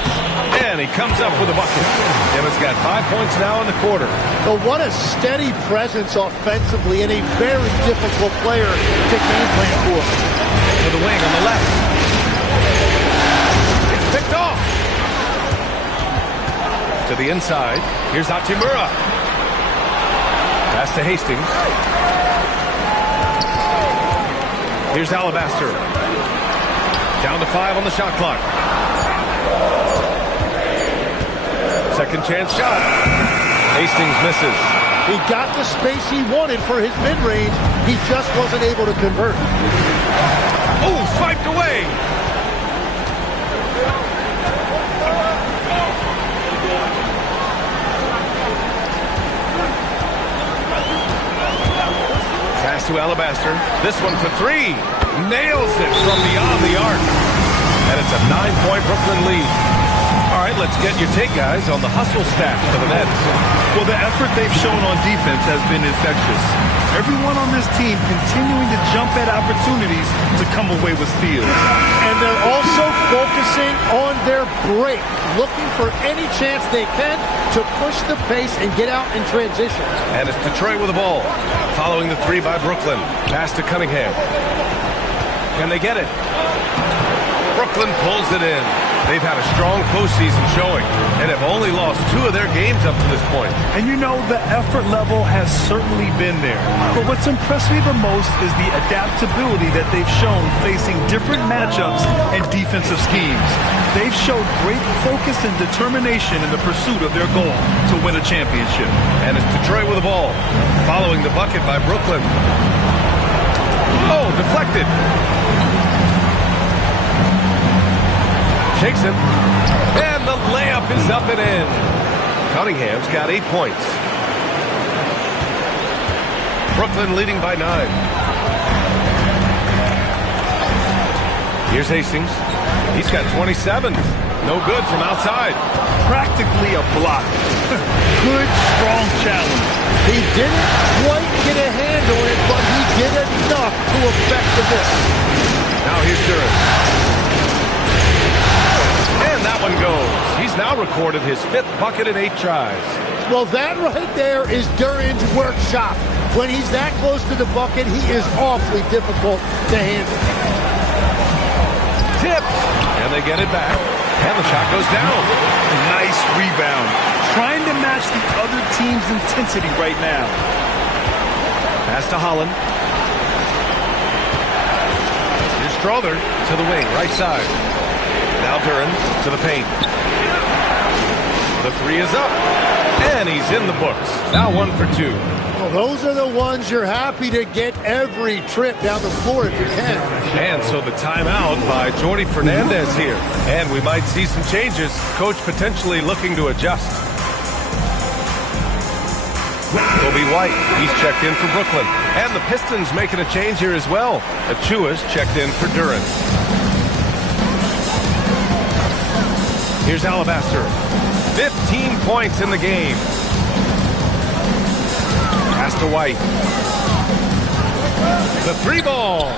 And he comes up with a bucket. Timmons got 5 points now in the quarter. But what a steady presence offensively and a very difficult player to game plan for. To the wing on the left. It's picked off. To the inside. Here's Hachimura. Pass to Hastings. Here's Alabaster. Down to 5 on the shot clock. Second chance shot. Hastings misses. He got the space he wanted for his mid-range. He just wasn't able to convert. Oh, swiped away. Pass to Alabaster. This one for 3. Nails it from beyond the arc. And it's a 9-point Brooklyn lead. All right, let's get your take, guys, on the hustle stats for the Nets. Well, the effort they've shown on defense has been infectious. Everyone on this team continuing to jump at opportunities to come away with steals. And they're also focusing on their break, looking for any chance they can to push the pace and get out in transition. And it's Detroit with the ball. Following the 3 by Brooklyn. Pass to Cunningham. Can they get it? Brooklyn pulls it in. They've had a strong postseason showing and have only lost 2 of their games up to this point. And you know, the effort level has certainly been there. But what's impressed me the most is the adaptability that they've shown facing different matchups and defensive schemes. They've showed great focus and determination in the pursuit of their goal to win a championship. And it's Detroit with the ball. Following the bucket by Brooklyn. Oh, deflected. Shakes him. And the layup is up and in. Cunningham's got 8 points. Brooklyn leading by 9. Here's Hastings. He's got 27. No good from outside. Practically a block. Good, strong challenge. He didn't quite get a hand on it, but he did enough to affect the miss. Now here's Duren. And that one goes. He's now recorded his 5th bucket in 8 tries. Well, that right there is Duren's workshop. When he's that close to the bucket, he is awfully difficult to handle. Tipped. And they get it back. And the shot goes down. Nice rebound. Trying to match the other team's intensity right now. Pass to Holland. Here's Strother to the wing, right side. Now Duren to the paint. The 3 is up. And he's in the books. Now 1 for 2. Well, those are the ones you're happy to get every trip down the floor if you can. And so the timeout by Jordi Fernandez here. And we might see some changes. Coach potentially looking to adjust. Kobe White, he's checked in for Brooklyn. And the Pistons making a change here as well. Achua's checked in for Duran. Here's Alabaster. 15 points in the game. Pass to White. The three ball.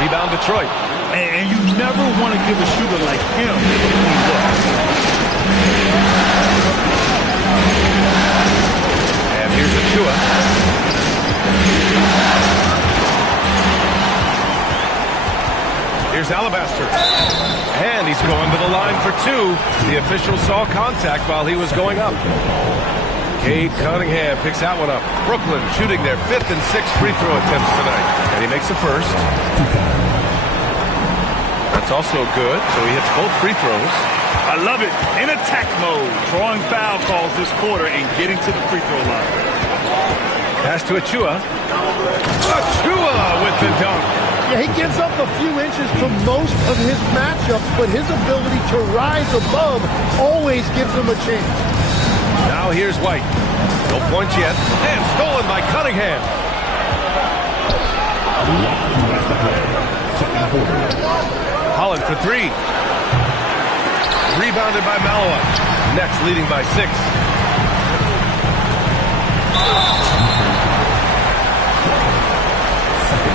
Rebound Detroit. And you never want to give a shooter like him a clean look. And here's Achua. Here's Alabaster. And he's going to the line for two. The official saw contact while he was going up. Cade Cunningham picks that one up. Brooklyn shooting their 5th and 6th free throw attempts tonight. And he makes the first. That's also good, so he hits both free throws. I love it. In attack mode. Drawing foul calls this quarter and getting to the free throw line. Pass to Achua. Achua with the dunk. Yeah, he gives up a few inches to most of his matchups, but his ability to rise above always gives him a chance. Now here's White. No points yet. And stolen by Cunningham. Holland for three. Rebounded by Malawat. Nets leading by 6.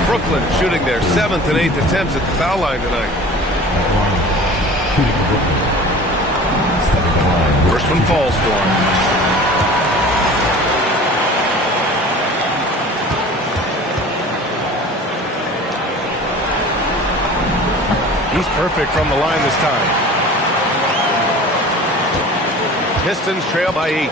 Brooklyn shooting their 7th and 8th attempts at the foul line tonight. First one falls for him. He's perfect from the line this time. Pistons trail by 8.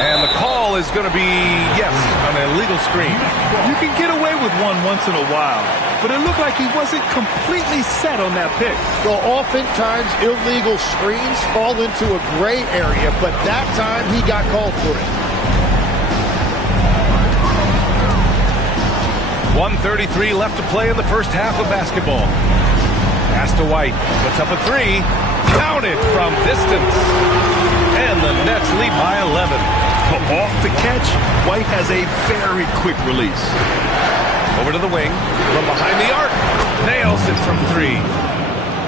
And the call is going to be, yes, on an illegal screen. You can get away with one once in a while, but it looked like he wasn't completely set on that pick. Well, oftentimes illegal screens fall into a gray area, but that time he got called for it. 1:33 left to play in the first half of basketball. Pass to White. Puts up a three. Counted from distance. And the Nets lead by 11. Off the catch, White has a very quick release. Over to the wing. From behind the arc. Nails it from 3.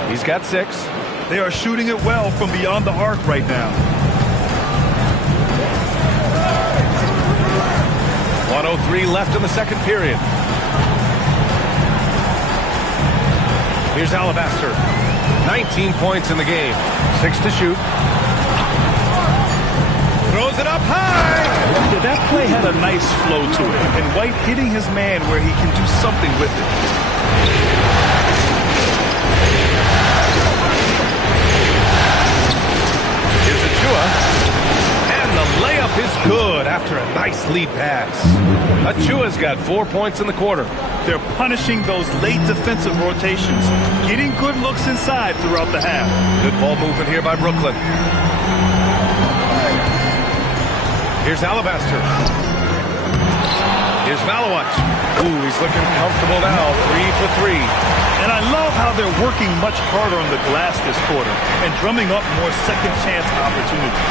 He's got 6. They are shooting it well from beyond the arc right now. 1:03 left in the second period. Here's Alabaster. 19 points in the game. 6 to shoot. Throws it up high. Yeah, that play had a nice flow to it. And White hitting his man where he can do something with it. Here's Achua. And the layup is good after a nice lead pass. Achua's got 4 points in the quarter. They're punishing those late defensive rotations, getting good looks inside throughout the half. Good ball movement here by Brooklyn. Here's Alabaster. Here's Malawat. Ooh, he's looking comfortable now. 3 for 3. And I love how they're working much harder on the glass this quarter and drumming up more second chance opportunities.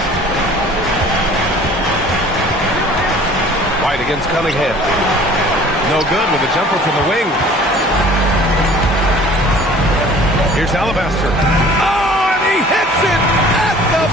White against Cunningham. No good with a jumper from the wing. Here's Alabaster. Oh, and he hits it at the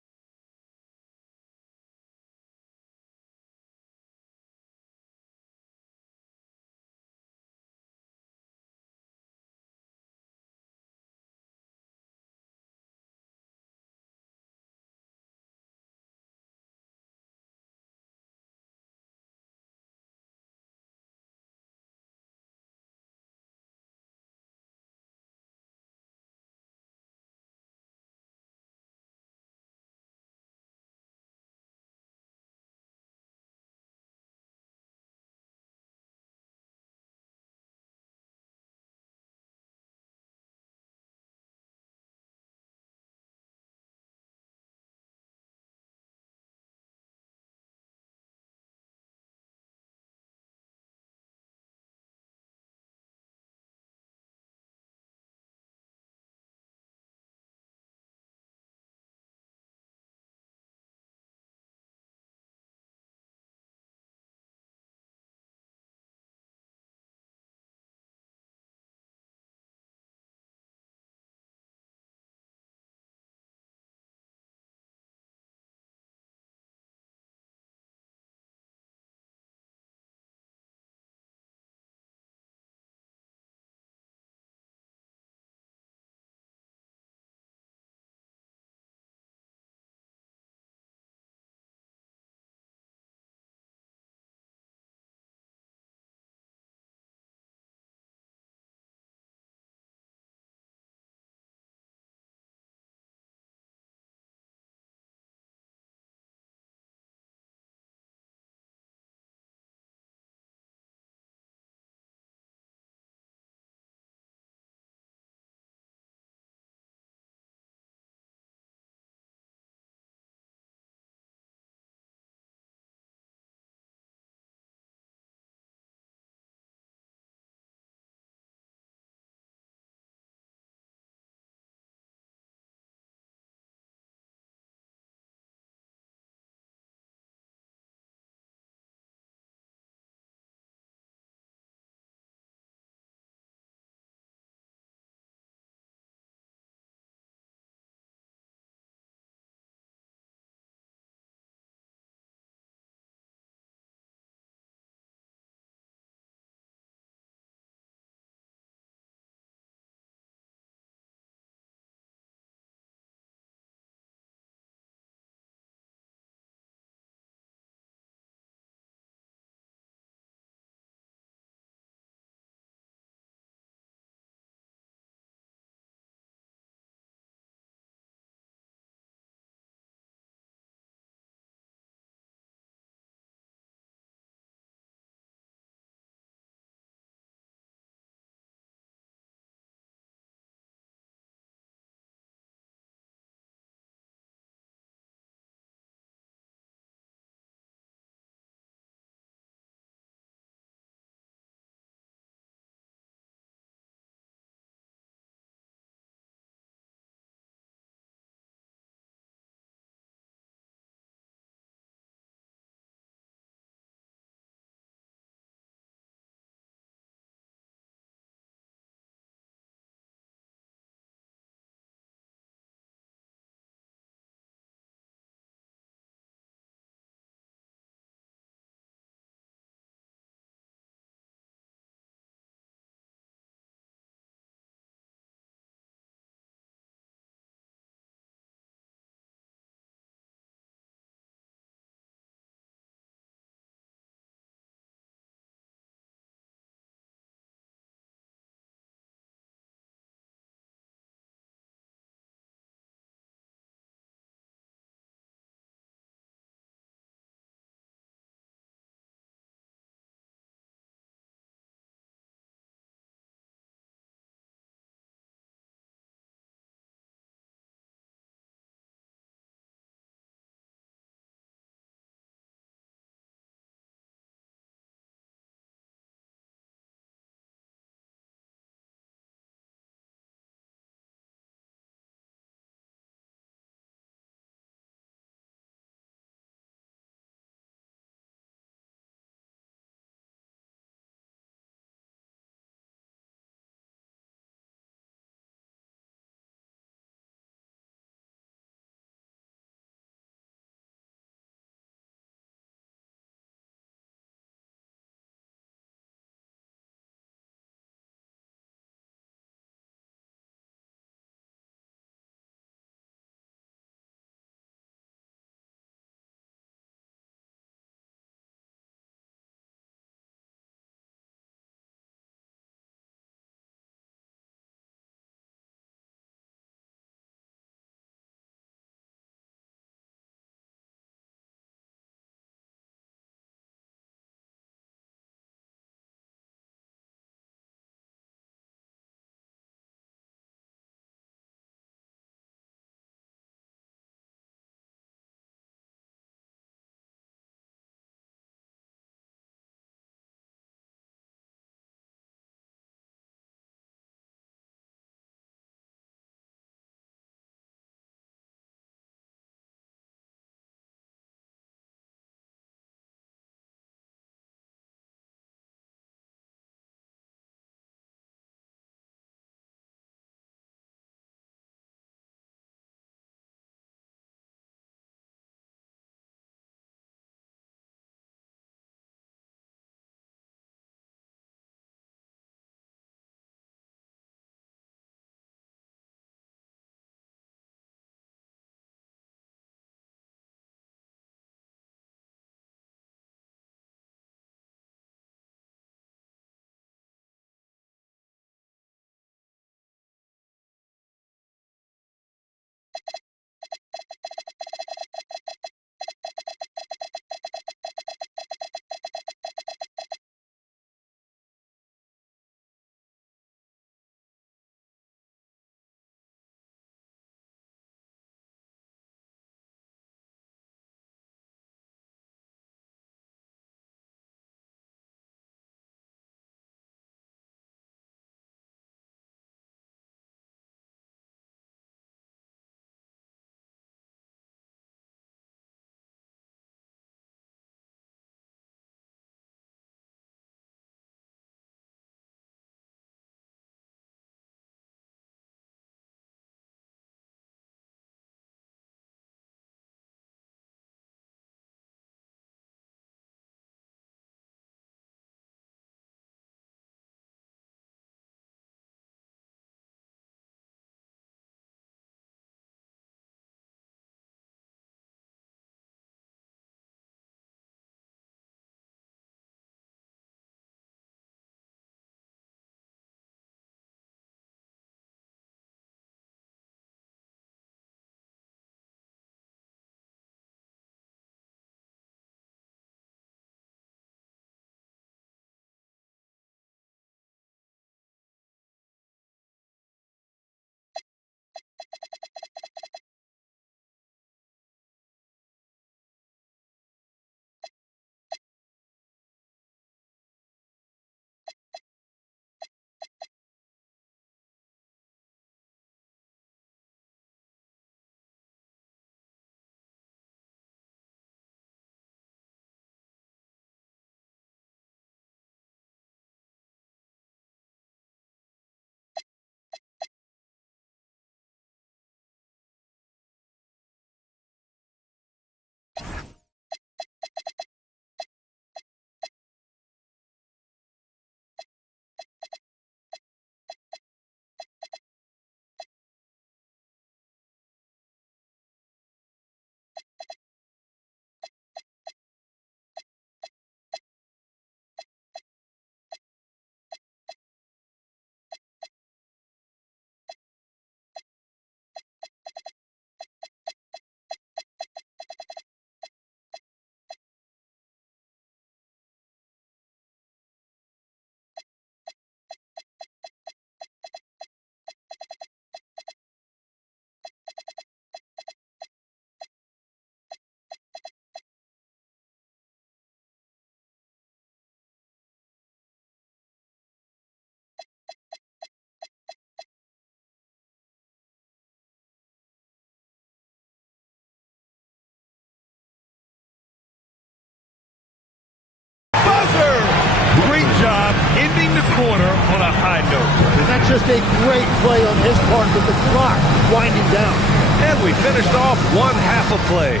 just a great play on his part with the clock winding down. And we finished off one half of play.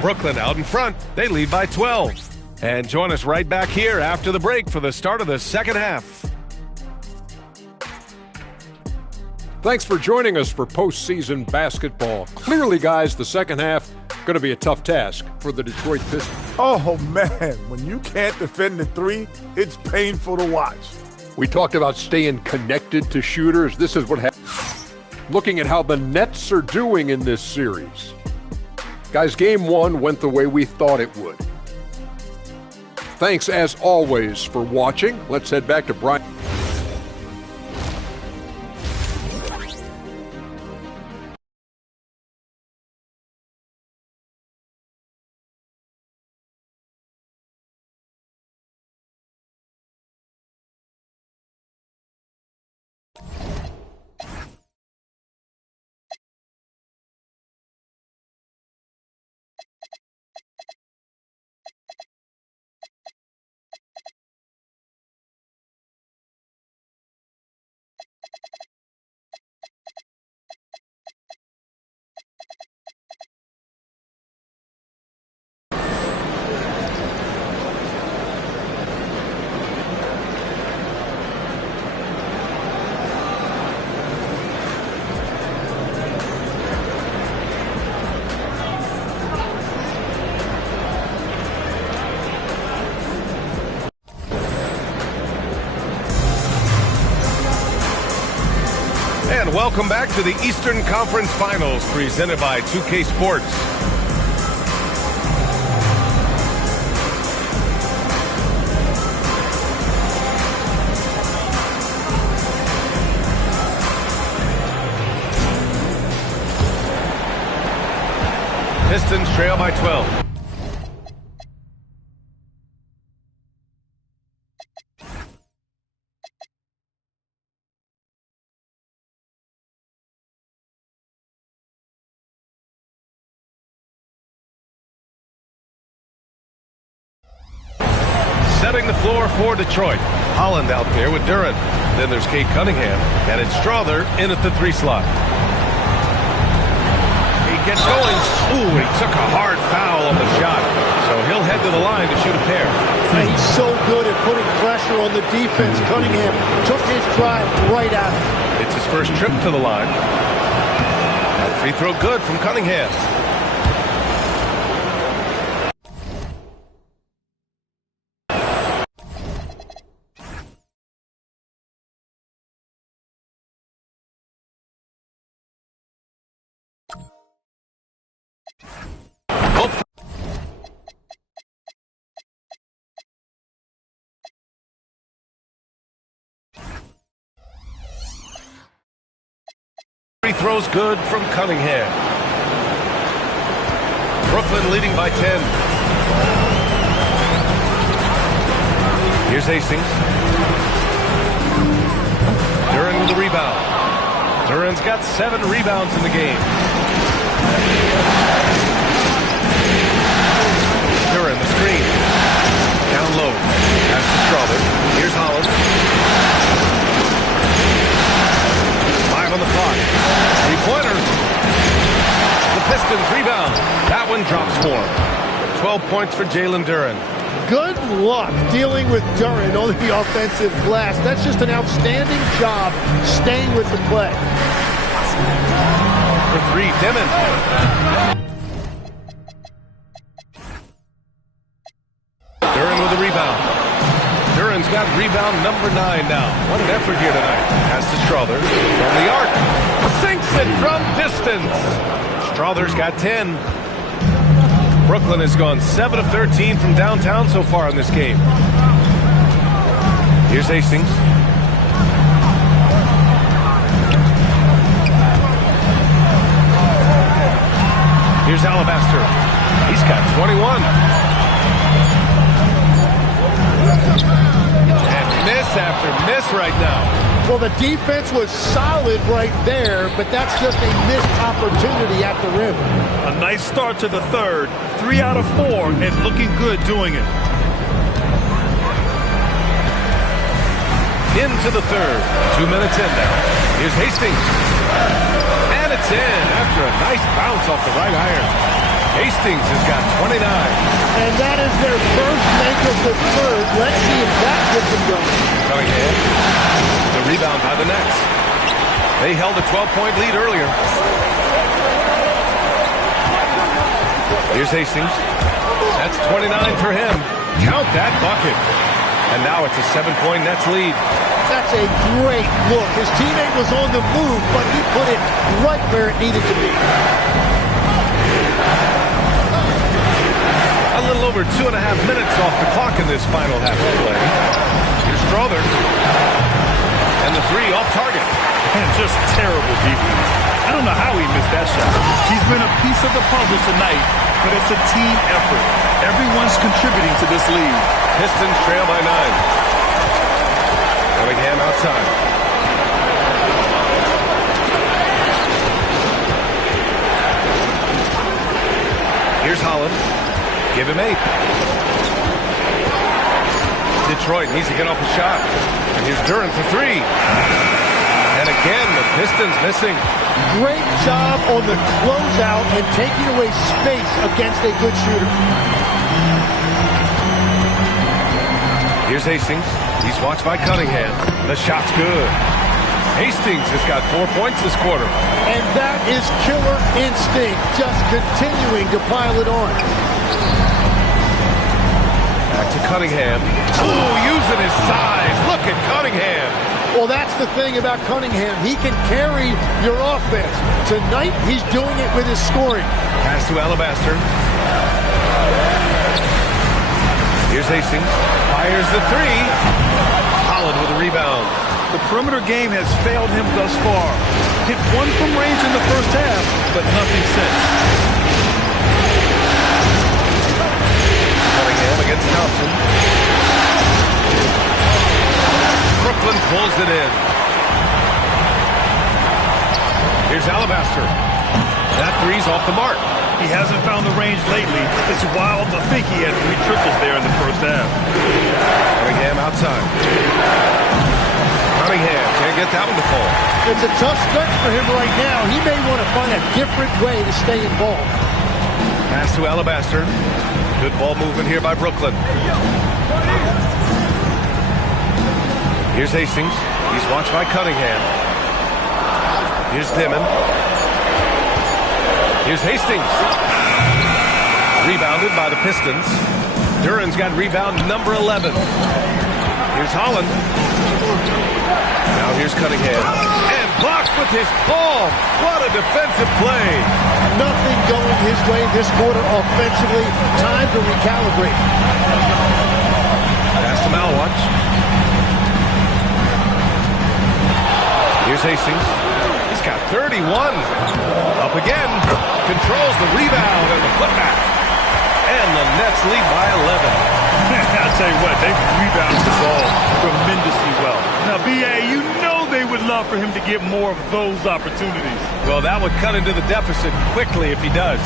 Brooklyn out in front. They lead by 12. And join us right back here after the break for the start of the second half. Thanks for joining us for postseason basketball. Clearly, guys, the second half going to be a tough task for the Detroit Pistons. Oh, man, when you can't defend the three, it's painful to watch. We talked about staying connected to shooters. This is what happened. Looking at how the Nets are doing in this series. Guys, game one went the way we thought it would. Thanks, as always, for watching. Let's head back to Brian. And welcome back to the Eastern Conference Finals presented by 2K Sports. Pistons trail by 12. Setting the floor for Detroit. Holland out there with Duren. Then there's Kate Cunningham. And it's Strother in at the 3 slot. He gets going. Ooh, he took a hard foul on the shot. So he'll head to the line to shoot a pair. He's so good at putting pressure on the defense. Cunningham took his drive right at him. It's his first trip to the line. That free throw good from Cunningham. Free throws good from Cunningham. Brooklyn leading by 10. Here's Hastings. Duren with the rebound. Duren's got 7 rebounds in the game. Duren, the screen. Down low. Pass to Strother. Here's Holland. 5 on the clock. 3-pointer. The Pistons rebound. That one drops for him. 12 points for Jalen Duren. Good luck dealing with Duren on the offensive glass. That's just an outstanding job staying with the play. For 3, Demon. Duren with the rebound. Duren's got rebound number 9 now. What an effort here tonight. Pass to Strother from the arc. Sinks it from distance. Strother's got 10. Brooklyn has gone 7 of 13 from downtown so far in this game. Here's Hastings. Here's Alabaster. He's got 21. And miss after miss right now. Well, the defense was solid right there, but that's just a missed opportunity at the rim. A nice start to the third. 3 out of 4 and looking good doing it. into the third. 2 minutes in now. Here's Hastings. And it's in after a nice bounce off the right iron. Hastings has got 29. And that is their first make of the third. Let's see if that gets them going. Cunningham. The rebound by the Nets. They held a 12-point lead earlier. Here's Hastings. That's 29 for him. Count that bucket. And now it's a 7-point Nets lead. That's a great look. His teammate was on the move, but he put it right where it needed to be. A little over 2.5 minutes off the clock in this final half of play. Here's Strother. And the three off target. And just terrible defense. I don't know how he missed that shot. He's been a piece of the puzzle tonight, but it's a team effort. Everyone's contributing to this lead. Pistons trail by 9. Cunningham outside. Here's Holland. Give him 8. Detroit needs to get off a shot. And here's Duren for 3. And again, the Pistons missing. Great job on the closeout and taking away space against a good shooter. Here's Hastings. He's watched by Cunningham. The shot's good. Hastings has got 4 points this quarter. And that is killer instinct, just continuing to pile it on. Back to Cunningham. Oh, using his size. Look at Cunningham. Well, that's the thing about Cunningham. He can carry your offense. Tonight, he's doing it with his scoring. Pass to Alabaster. Here's Hastings. Fires the 3. Holland with a rebound. The perimeter game has failed him thus far. Hit one from range in the first half, but nothing since. Cunningham against Thompson. Brooklyn pulls it in. Here's Alabaster. That three's off the mark. He hasn't found the range lately. It's wild to think he had 3 triples there in the first half. Cunningham outside. Cunningham can't get that one to fall. It's a tough stretch for him right now. He may want to find a different way to stay involved. Pass to Alabaster. Good ball movement here by Brooklyn. Here's Hastings. He's watched by Cunningham. Here's Dimon. Here's Hastings. Rebounded by the Pistons. Duren's got rebound number 11. Here's Holland. Now here's Cunningham. And blocked with his palm. What a defensive play. Nothing going his way this quarter offensively. Time to recalibrate. Pass to Malwatch. Here's Hastings. He's got 31. Up again. Controls the rebound and the putback. And the Nets lead by 11. I'll tell you what, they've rebounded the ball tremendously well. Now, B.A., you know they would love for him to get more of those opportunities. Well, that would cut into the deficit quickly if he does.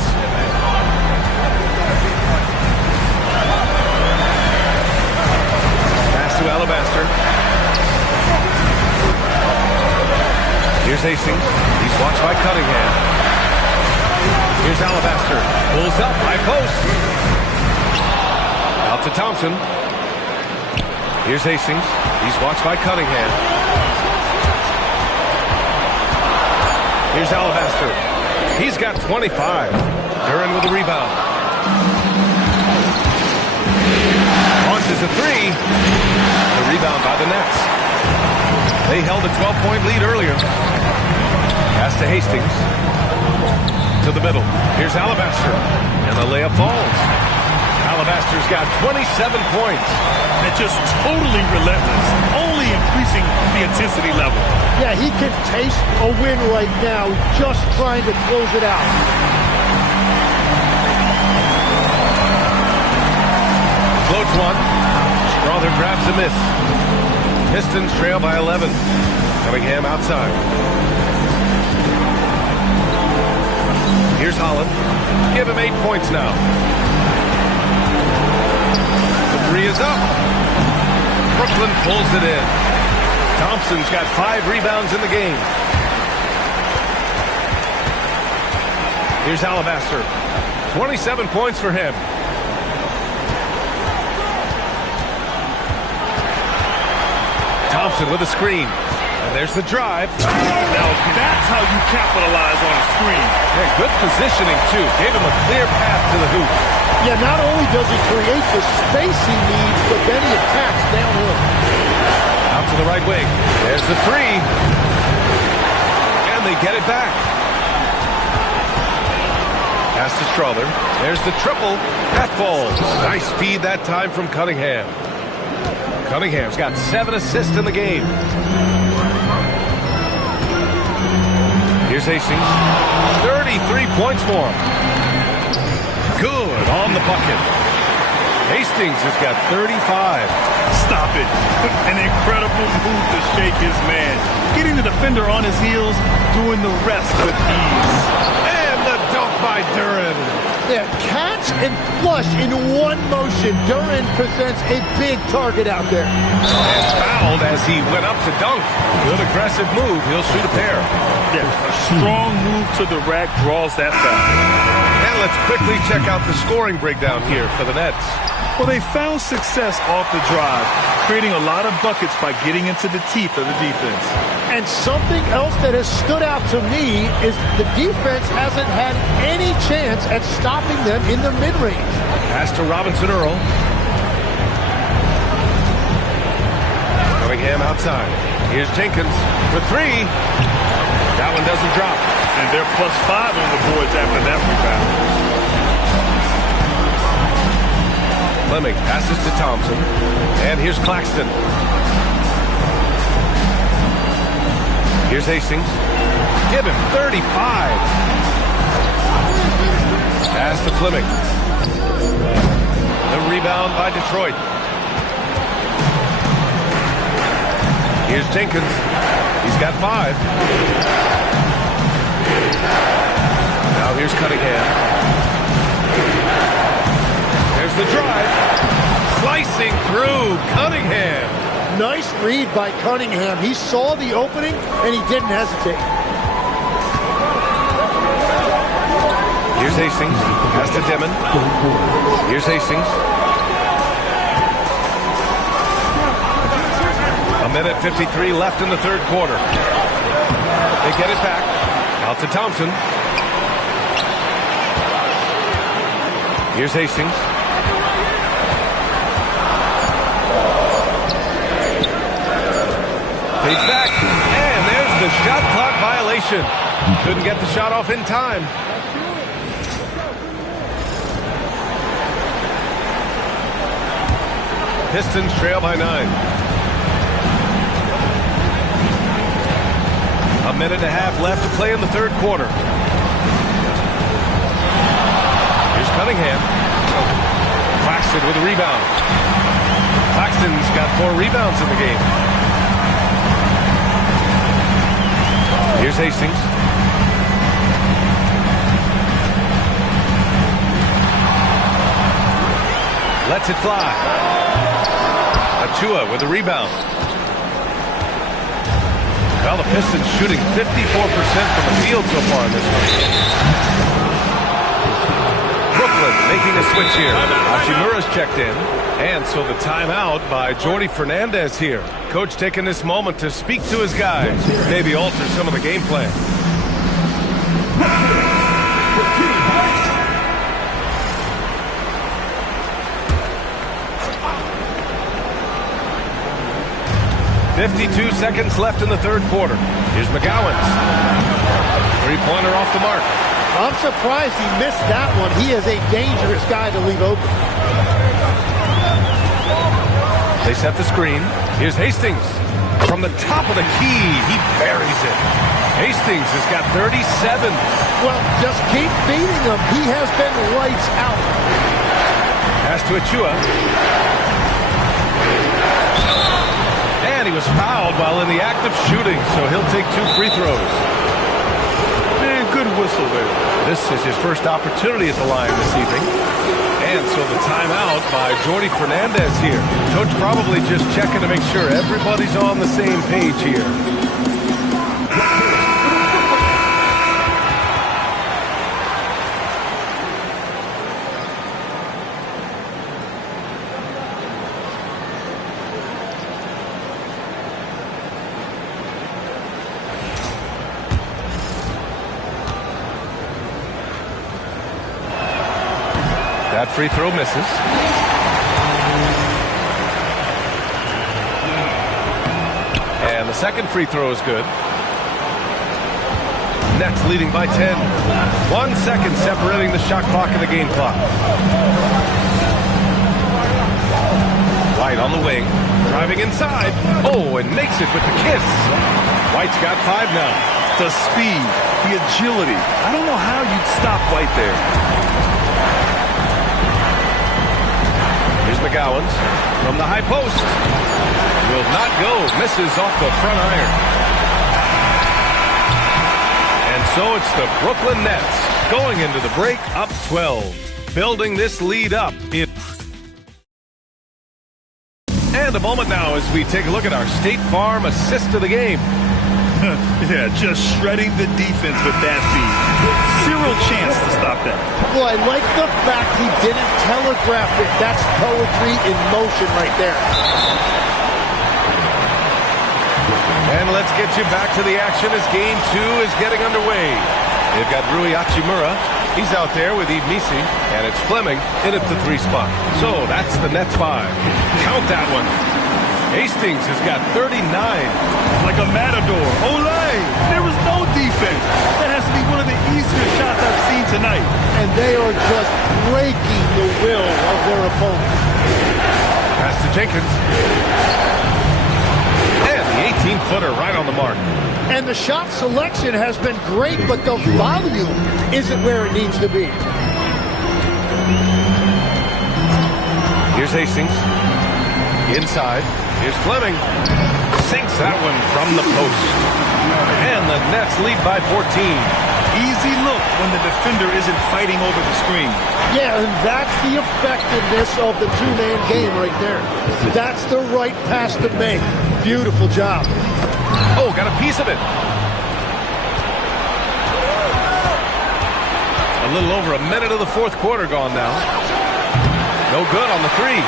Pass to Alabaster. Here's Hastings. He's watched by Cunningham. Here's Alabaster. Pulls up, high post. Out to Thompson. Here's Hastings. He's watched by Cunningham. Here's Alabaster. He's got 25. Duren with a rebound. Launches a 3. The rebound by the Nets. They held a 12-point lead earlier. Pass to Hastings. To the middle. Here's Alabaster. And the layup falls. Alabaster's got 27 points. And just totally relentless. Only increasing the intensity level. Yeah, he can taste a win right now. Just trying to close it out. Floats one. Strother grabs a miss. Pistons trail by 11. Cunningham outside. Here's Holland. Give him 8 points now. The 3 is up. Brooklyn pulls it in. Thompson's got 5 rebounds in the game. Here's Alabaster. 27 points for him. Thompson with a screen. And there's the drive. Now that's how you capitalize on a screen. Yeah, good positioning, too. Gave him a clear path to the hoop. Yeah, not only does he create the space he needs, but then he attacks downhill. Out to the right wing. There's the 3. And they get it back. Pass to Strother. There's the triple. That falls. Nice feed that time from Cunningham. Cunningham's got 7 assists in the game. Here's Hastings. 33 points for him. Good on the bucket. Hastings has got 35. Stop it. An incredible move to shake his man. Getting the defender on his heels, doing the rest with ease. And the dunk by Duran. Yeah, catch and flush in one motion. Duran presents a big target out there. And fouled as he went up to dunk. Good aggressive move. He'll shoot a pair. Yeah, a strong move to the rack draws that foul. And let's quickly check out the scoring breakdown here for the Nets. Well, they found success off the drive, creating a lot of buckets by getting into the teeth of the defense. And something else that has stood out to me is the defense hasn't had any chance at stopping them in the mid-range. Pass to Robinson Earl. Cunningham outside. Here's Jenkins for 3. That one doesn't drop. And they're +5 on the boards after that rebound. Fleming passes to Thompson. And here's Claxton. Here's Hastings. Give him 35. Pass to Fleming. The rebound by Detroit. Here's Jenkins. He's got 5. Now here's Cunningham. There's the drive. Slicing through Cunningham. Nice read by Cunningham. He saw the opening and he didn't hesitate. Here's Hastings. Pass to Demon. Here's Hastings. 1:53 left in the third quarter. They get it back. Out to Thompson. Here's Hastings. Fades back. And there's the shot clock violation. Couldn't get the shot off in time. Pistons trail by 9. 1.5 minutes left to play in the third quarter. Here's Cunningham. Claxton with a rebound. Claxton's got 4 rebounds in the game. Here's Hastings. Lets it fly. Achua with a rebound. Well, the Pistons shooting 54% from the field so far in this one. Brooklyn making a switch here. Hachimura's checked in. And so the timeout by Jordi Fernandez here. Coach taking this moment to speak to his guys. Maybe alter some of the game plan. .52 seconds left in the third quarter. Here's McGowan's. 3-pointer off the mark. I'm surprised he missed that one. He is a dangerous guy to leave open. They set the screen. Here's Hastings. From the top of the key, he buries it. Hastings has got 37. Well, just keep feeding him. He has been lights out. Pass to Achua. And he was fouled while in the act of shooting, so he'll take 2 free throws. Man, good whistle there. This is his first opportunity at the line this evening. And so the timeout by Jordi Fernandez here. Coach probably just checking to make sure everybody's on the same page here. That free throw misses. And the second free throw is good. Nets leading by 10. 1 second separating the shot clock and the game clock. White on the wing, driving inside. Oh, and makes it with the kiss. White's got 5 now. The speed, the agility. I don't know how you'd stop White there. Here's McGowan's from the high post. Will not go. Misses off the front iron. And so it's the Brooklyn Nets going into the break up 12. Building this lead up. And a moment now as we take a look at our State Farm assist of the game. Yeah, just shredding the defense with that feed. Zero chance to stop that. Well, I like the fact he didn't telegraph it. That's poetry in motion right there. And let's get you back to the action as game 2 is getting underway. They've got Rui Hachimura. He's out there with Yves Missi, and it's Fleming in at the 3 spot. So that's the Nets 5. Count that one. Hastings has got 39. Like a matador. Olay! There was no defense. That has to be one of the easier shots I've seen tonight. And they are just breaking the will of their opponent. Pass to Jenkins. And the 18-footer right on the mark. And the shot selection has been great, but the volume isn't where it needs to be. Here's Hastings. Inside. Here's Fleming. Sinks that one from the post. And the Nets lead by 14. Easy look when the defender isn't fighting over the screen. Yeah, and that's the effectiveness of the two-man game right there. That's the right pass to make. Beautiful job. Oh, got a piece of it. A little over a minute of the fourth quarter gone now. No good on the 3.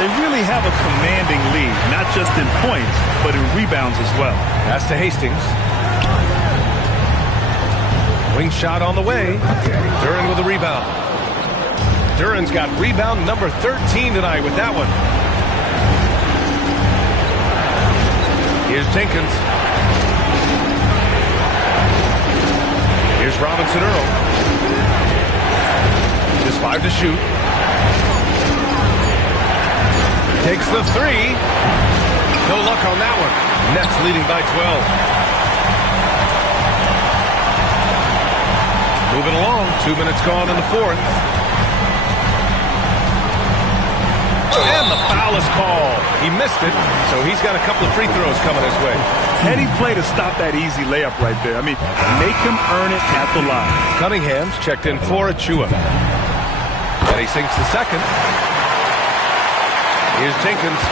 They really have a commanding lead, not just in points, but in rebounds as well. Pass to Hastings. Wing shot on the way. Duren with a rebound. Duren's got rebound number 13 tonight with that one. Here's Jenkins. Here's Robinson Earl. Just 5 to shoot. Takes the 3. No luck on that one. Nets leading by 12. Moving along. 2 minutes gone in the fourth. And the foul is called. He missed it, so he's got a couple of free throws coming his way. Heady play to stop that easy layup right there. I mean, make him earn it at the line. Cunningham's checked in for Achua. And he sinks the second. Here's Jenkins.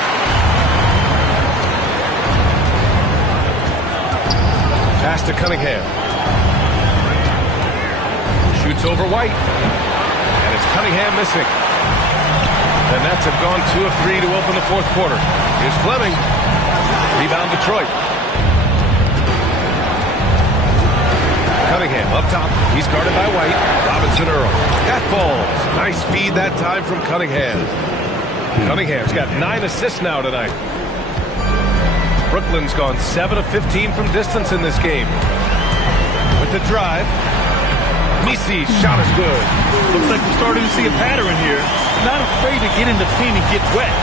Pass to Cunningham. Shoots over White. And it's Cunningham missing. The Nets have gone 2 of 3 to open the fourth quarter. Here's Fleming. Rebound Detroit. Cunningham up top. He's guarded by White. Robinson Earl. That falls. Nice feed that time from Cunningham. Cunningham's got 9 assists now tonight. Brooklyn's gone 7 of 15 from distance in this game. With the drive. Missi shot is good. Looks like we're starting to see a pattern here. Not afraid to get in the paint and get wet.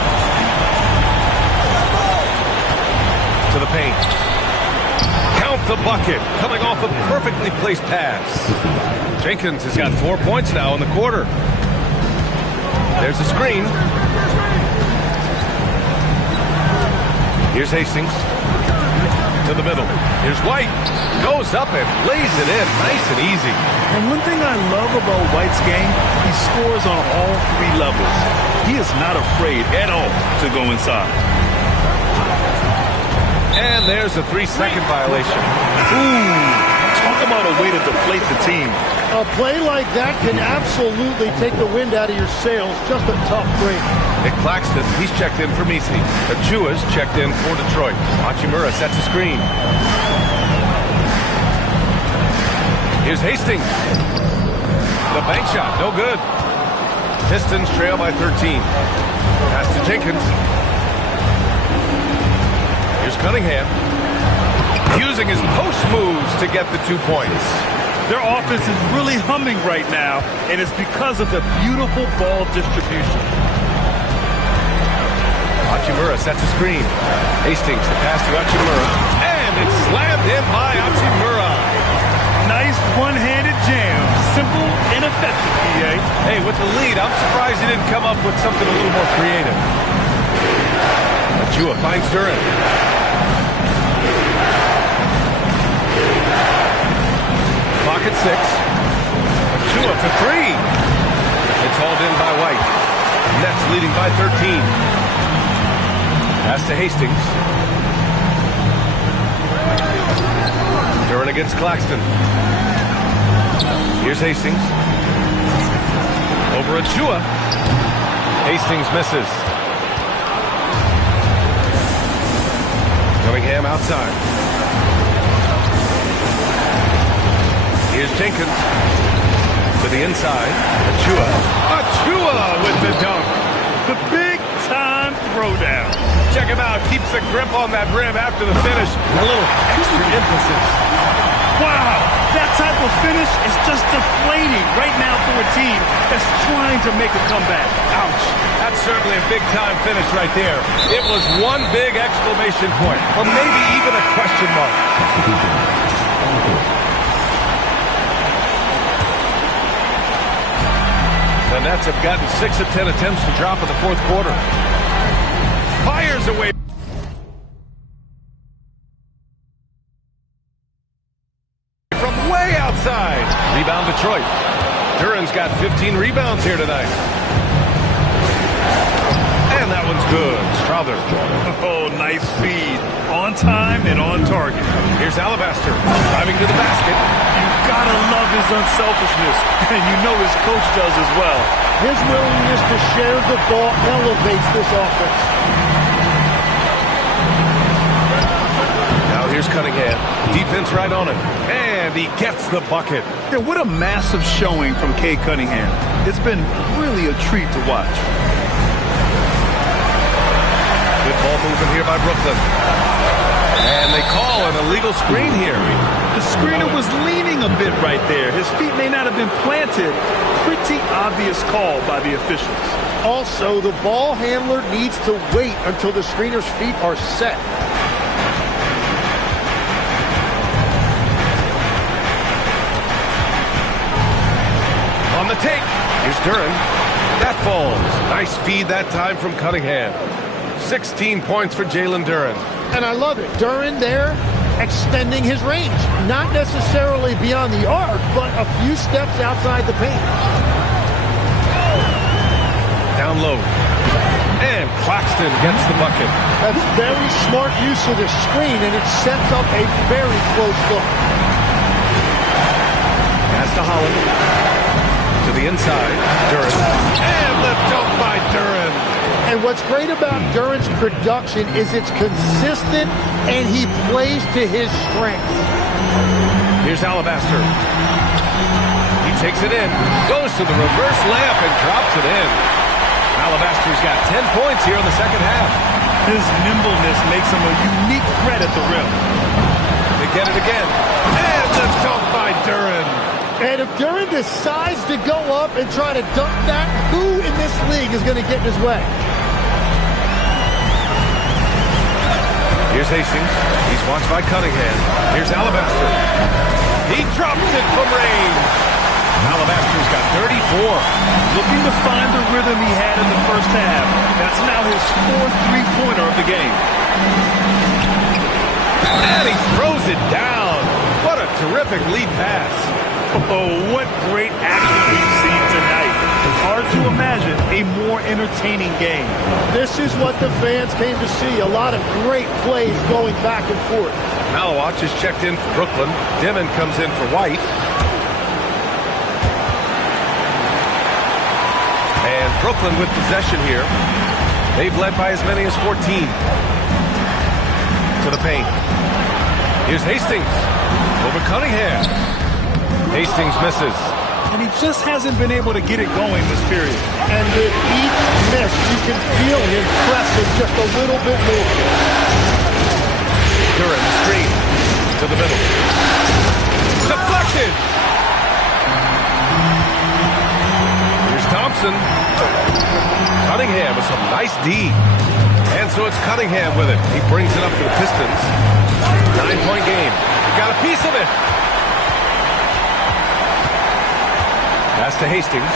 To the paint. Count the bucket. Coming off a perfectly placed pass. Jenkins has got 4 points now in the quarter. There's the screen. Here's Hastings. To the middle. Here's White. Goes up and lays it in. Nice and easy. And one thing I love about White's game, he scores on all three levels. He is not afraid at all to go inside. And there's a 3-second violation. Ooh, talk about a way to deflate the team. A play like that can absolutely take the wind out of your sails. Just a tough break. Nick Claxton, he's checked in for Misi. Achua's checked in for Detroit. Hachimura sets a screen. Here's Hastings. The bank shot, no good. Pistons trail by 13. Pass to Jenkins. Here's Cunningham. Using his post moves to get the 2 points. Their offense is really humming right now, and it's because of the beautiful ball distribution. Hachimura sets a screen. Hastings, the pass to Hachimura. And it's slammed in by Hachimura. Nice one-handed jam. Simple and effective, PA. Hey, with the lead, I'm surprised he didn't come up with something a little more creative. Achua finds Duran. Clock at 6. Achua for 3. It's hauled in by White. Nets leading by 13. Pass to Hastings. Duran against Claxton. Here's Hastings. Over Achua. Hastings misses. Cunningham outside. Here's Jenkins. To the inside. Achua. Achua with the dunk. The big-time throwdown. Check him out. Keeps the grip on that rim after the finish. A little extra emphasis. Wow. That type of finish is just deflating right now for a team that's trying to make a comeback. Ouch. That's certainly a big-time finish right there. It was one big exclamation point, or maybe even a question mark. The Nets have gotten 6 of 10 attempts to drop in the fourth quarter. Fires away. From way outside. Rebound Detroit. Duran's got 15 rebounds here tonight. And that one's good. Strother. Oh, nice feed. On time and on target. Here's Alabaster. Driving to the basket. You gotta love his unselfishness. And you know his coach does as well. His willingness to share the ball elevates this offense. Now here's Cunningham. Defense right on him. And he gets the bucket. Yeah, what a massive showing from Cade Cunningham. It's been really a treat to watch. Good ball movement here by Brooklyn. And they call an illegal screen here. The screener was leaning a bit right there. His feet may not have been planted. Pretty obvious call by the officials. Also, the ball handler needs to wait until the screener's feet are set. On the take. Here's Duran. That falls. Nice feed that time from Cunningham. 16 points for Jalen Duran. And I love it. Duran there extending his range. Not necessarily beyond the arc, but a few steps outside the paint. Down low. And Claxton gets the bucket. That's very smart use of the screen, and it sets up a very close look. Pass to Holland. To the inside. Duran. And the dunk by Duran. And what's great about Duran's production is it's consistent and he plays to his strength. Here's Alabaster. He takes it in, goes to the reverse layup and drops it in. Alabaster's got 10 points here in the second half. His nimbleness makes him a unique threat at the rim. They get it again. And the dunk by Duran. And if Duran decides to go up and try to dunk that, who in this league is going to get in his way? Here's Hastings. He's watched by Cunningham. Here's Alabaster. He drops it from range. Alabaster's got 34. Looking to find the rhythm he had in the first half. That's now his fourth three-pointer of the game. And he throws it down. What a terrific lead pass. Oh, what great action we've seen tonight. It's hard to imagine a more entertaining game. This is what the fans came to see. A lot of great plays going back and forth. Malawach is checked in for Brooklyn. Dimon comes in for White. And Brooklyn with possession here. They've led by as many as 14. To the paint. Here's Hastings over Cunningham. Hastings misses. And he just hasn't been able to get it going this period. And with each miss, you can feel him pressing just a little bit more. Duran, the screen to the middle. Deflected. Here's Thompson. Cunningham with some nice D. And so it's Cunningham with it. He brings it up for the Pistons. 9-point game. Got a piece of it. Pass to Hastings.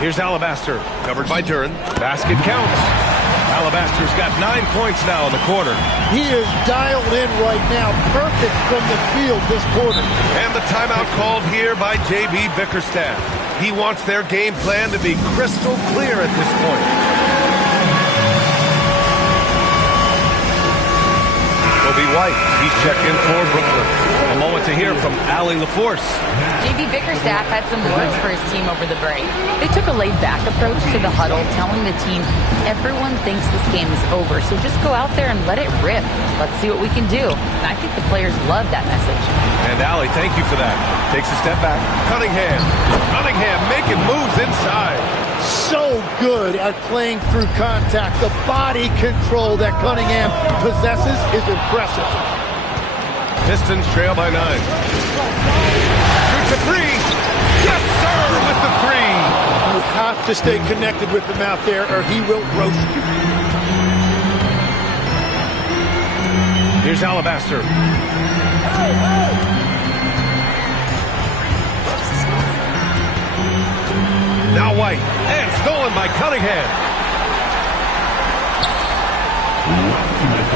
Here's Alabaster. Covered by Duran. Basket counts. Alabaster's got 9 points now in the quarter. He is dialed in right now. Perfect from the field this quarter. And the timeout called here by J.B. Bickerstaff. He wants their game plan to be crystal clear at this point. Kobe White, he's checked in for Brooklyn. A moment to hear from Allie LaForce. J.B. Bickerstaff had some words for his team over the break. They took a laid-back approach to the huddle, telling the team, everyone thinks this game is over, so just go out there and let it rip. Let's see what we can do. And I think the players love that message. And Allie, thank you for that. Takes a step back. Cunningham making moves inside. So good at playing through contact. The body control that Cunningham possesses is impressive. Pistons trail by 9. Shoots a three. Yes, sir, with the three. You have to stay connected with him out there or he will roast you. Here's Alabaster. Now White, and stolen by Cunningham.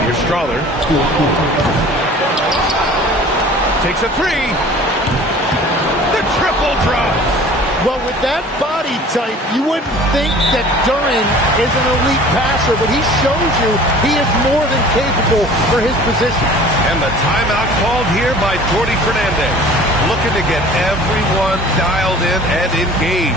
Here's Strawther. Takes a three. The triple drops. Well, with that body type, you wouldn't think that Duran is an elite passer, but he shows you he is more than capable for his position. And the timeout called here by Jordi Fernandez. Looking to get everyone dialed in and engaged.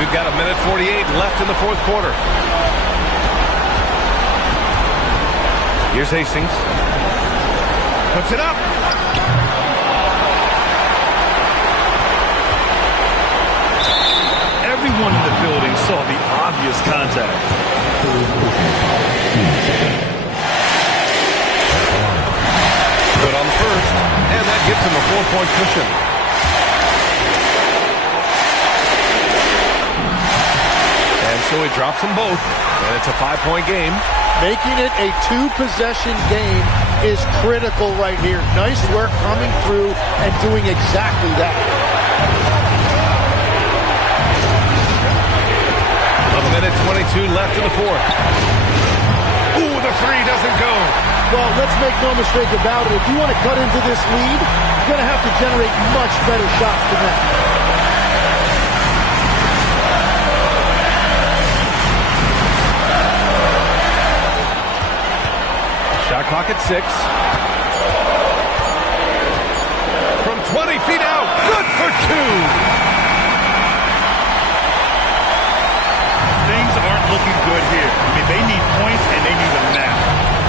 We've got 1:48 left in the fourth quarter. Here's Hastings. Puts it up. Everyone in the building saw the obvious contact. Good on the first, and that gives him a 4-point cushion. So he drops them both, and it's a 5-point game. Making it a 2-possession game is critical right here. Nice work coming through and doing exactly that. 1:22 left in the fourth. Ooh, the three doesn't go. Well, let's make no mistake about it. If you want to cut into this lead, you're going to have to generate much better shots than that. Shot clock at 6. From 20 feet out, good for 2. Things aren't looking good here. I mean, they need points, and they need them now.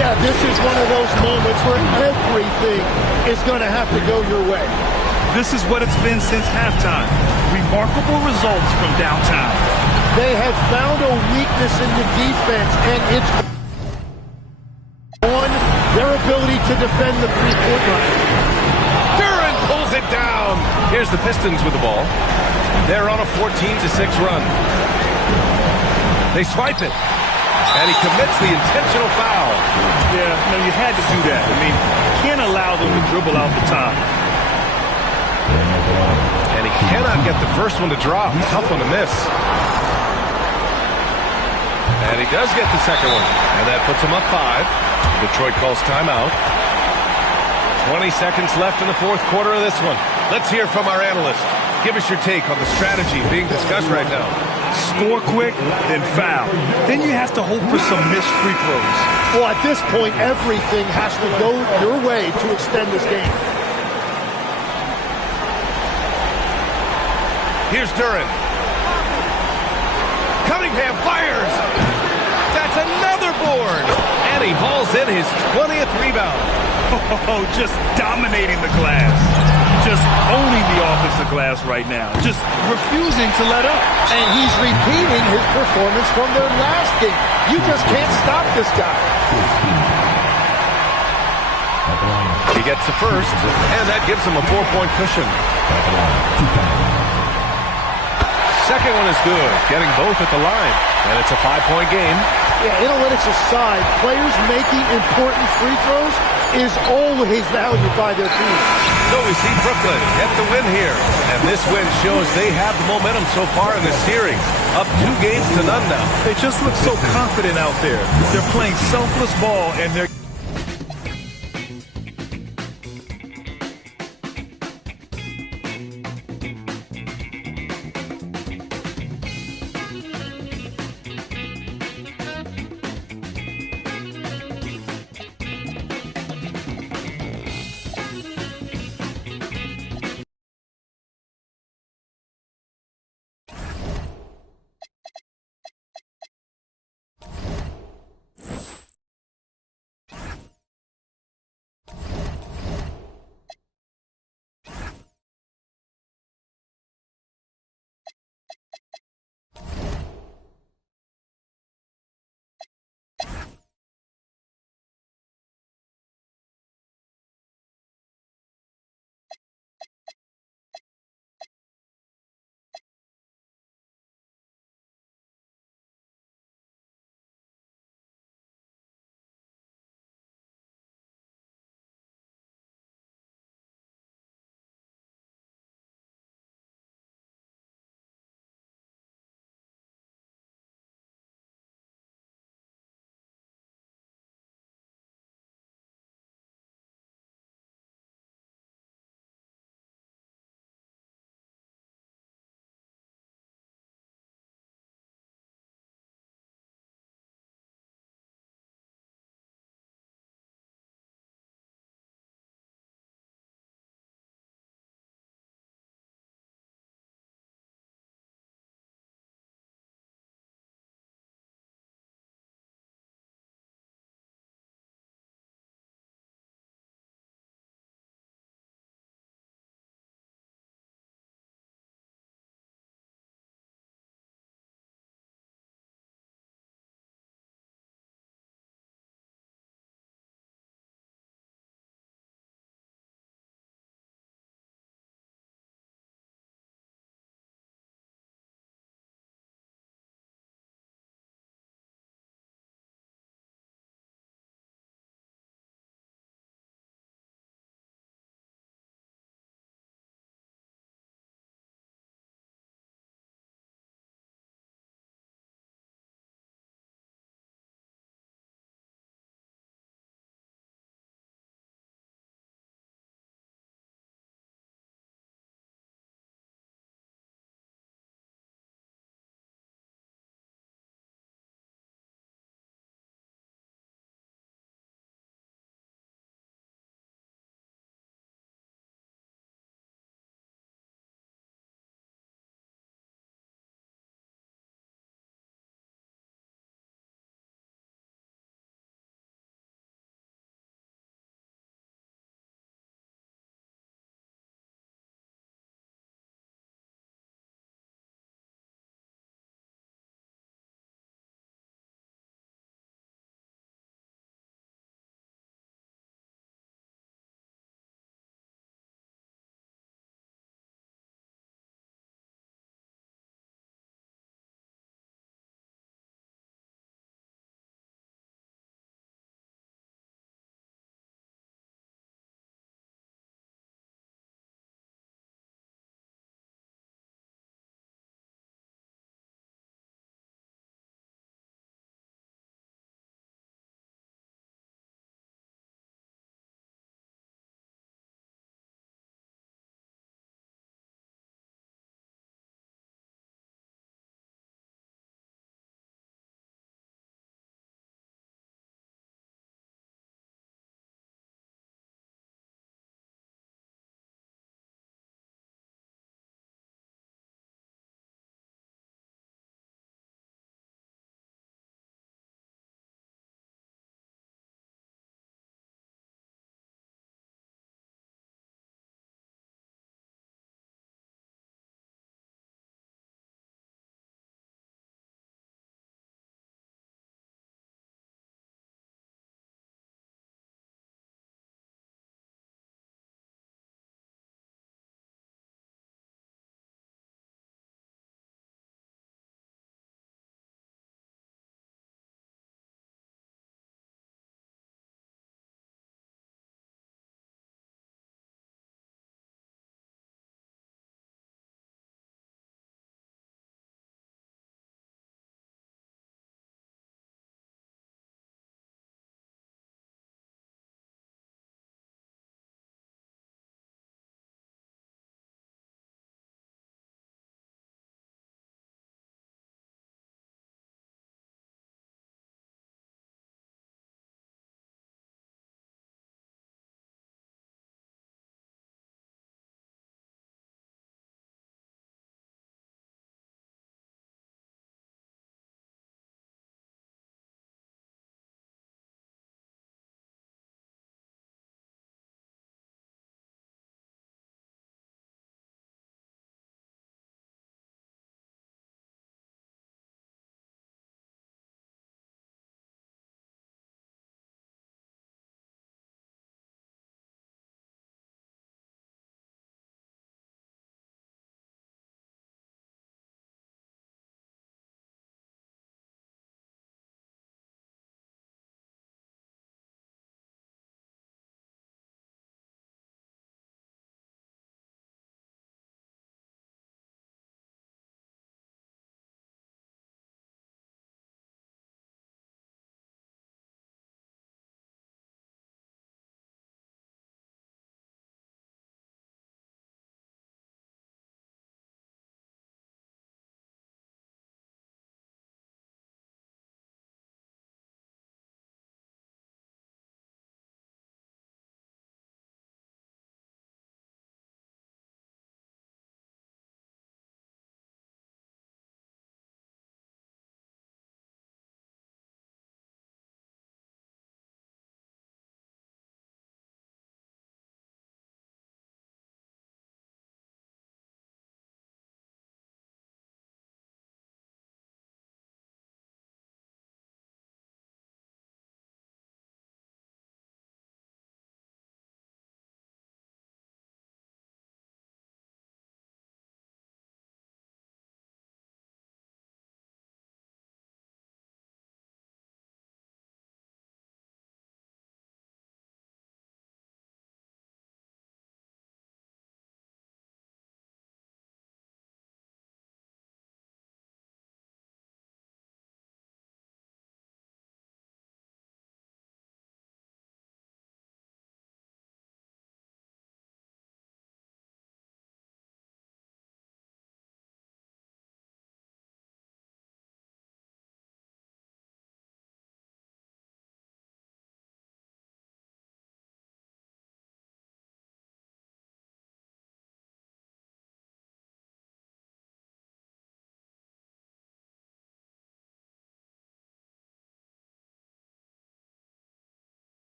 Yeah, Yeah, this is one of those moments where everything is going to have to go your way. This is what it's been since halftime. Remarkable results from downtown. They have found a weakness in the defense, and it's on their ability to defend the three-point line. Duren pulls it down. Here's the Pistons with the ball. They're on a 14-6 run. They swipe it. And he commits the intentional foul. Yeah, no, you had to do that. I mean, you can't allow them to dribble out the top. And he cannot get the first one to drop. Tough one to miss. And he does get the second one. And that puts him up 5. Detroit calls timeout. 20 seconds left in the fourth quarter of this one. Let's hear from our analyst. Give us your take on the strategy being discussed right now. Score quick, then foul. Then you have to hope for some missed free throws. Well, at this point, everything has to go your way to extend this game. Here's Duren. Cunningham fires. That's another board. And he hauls in his 20th rebound. Oh, just dominating the glass. Just owning the offensive glass right now. Just refusing to let up. And he's repeating his performance from their last game. You just can't stop this guy. He gets the first, and that gives him a 4-point cushion. Second one is good, getting both at the line. And it's a 5-point game. Yeah, analytics aside, players making important free throws is always valued by their team. So we see Brooklyn get the win here. And this win shows they have the momentum so far in the series. Up 2 games to none now. They just look so confident out there. They're playing selfless ball, and they're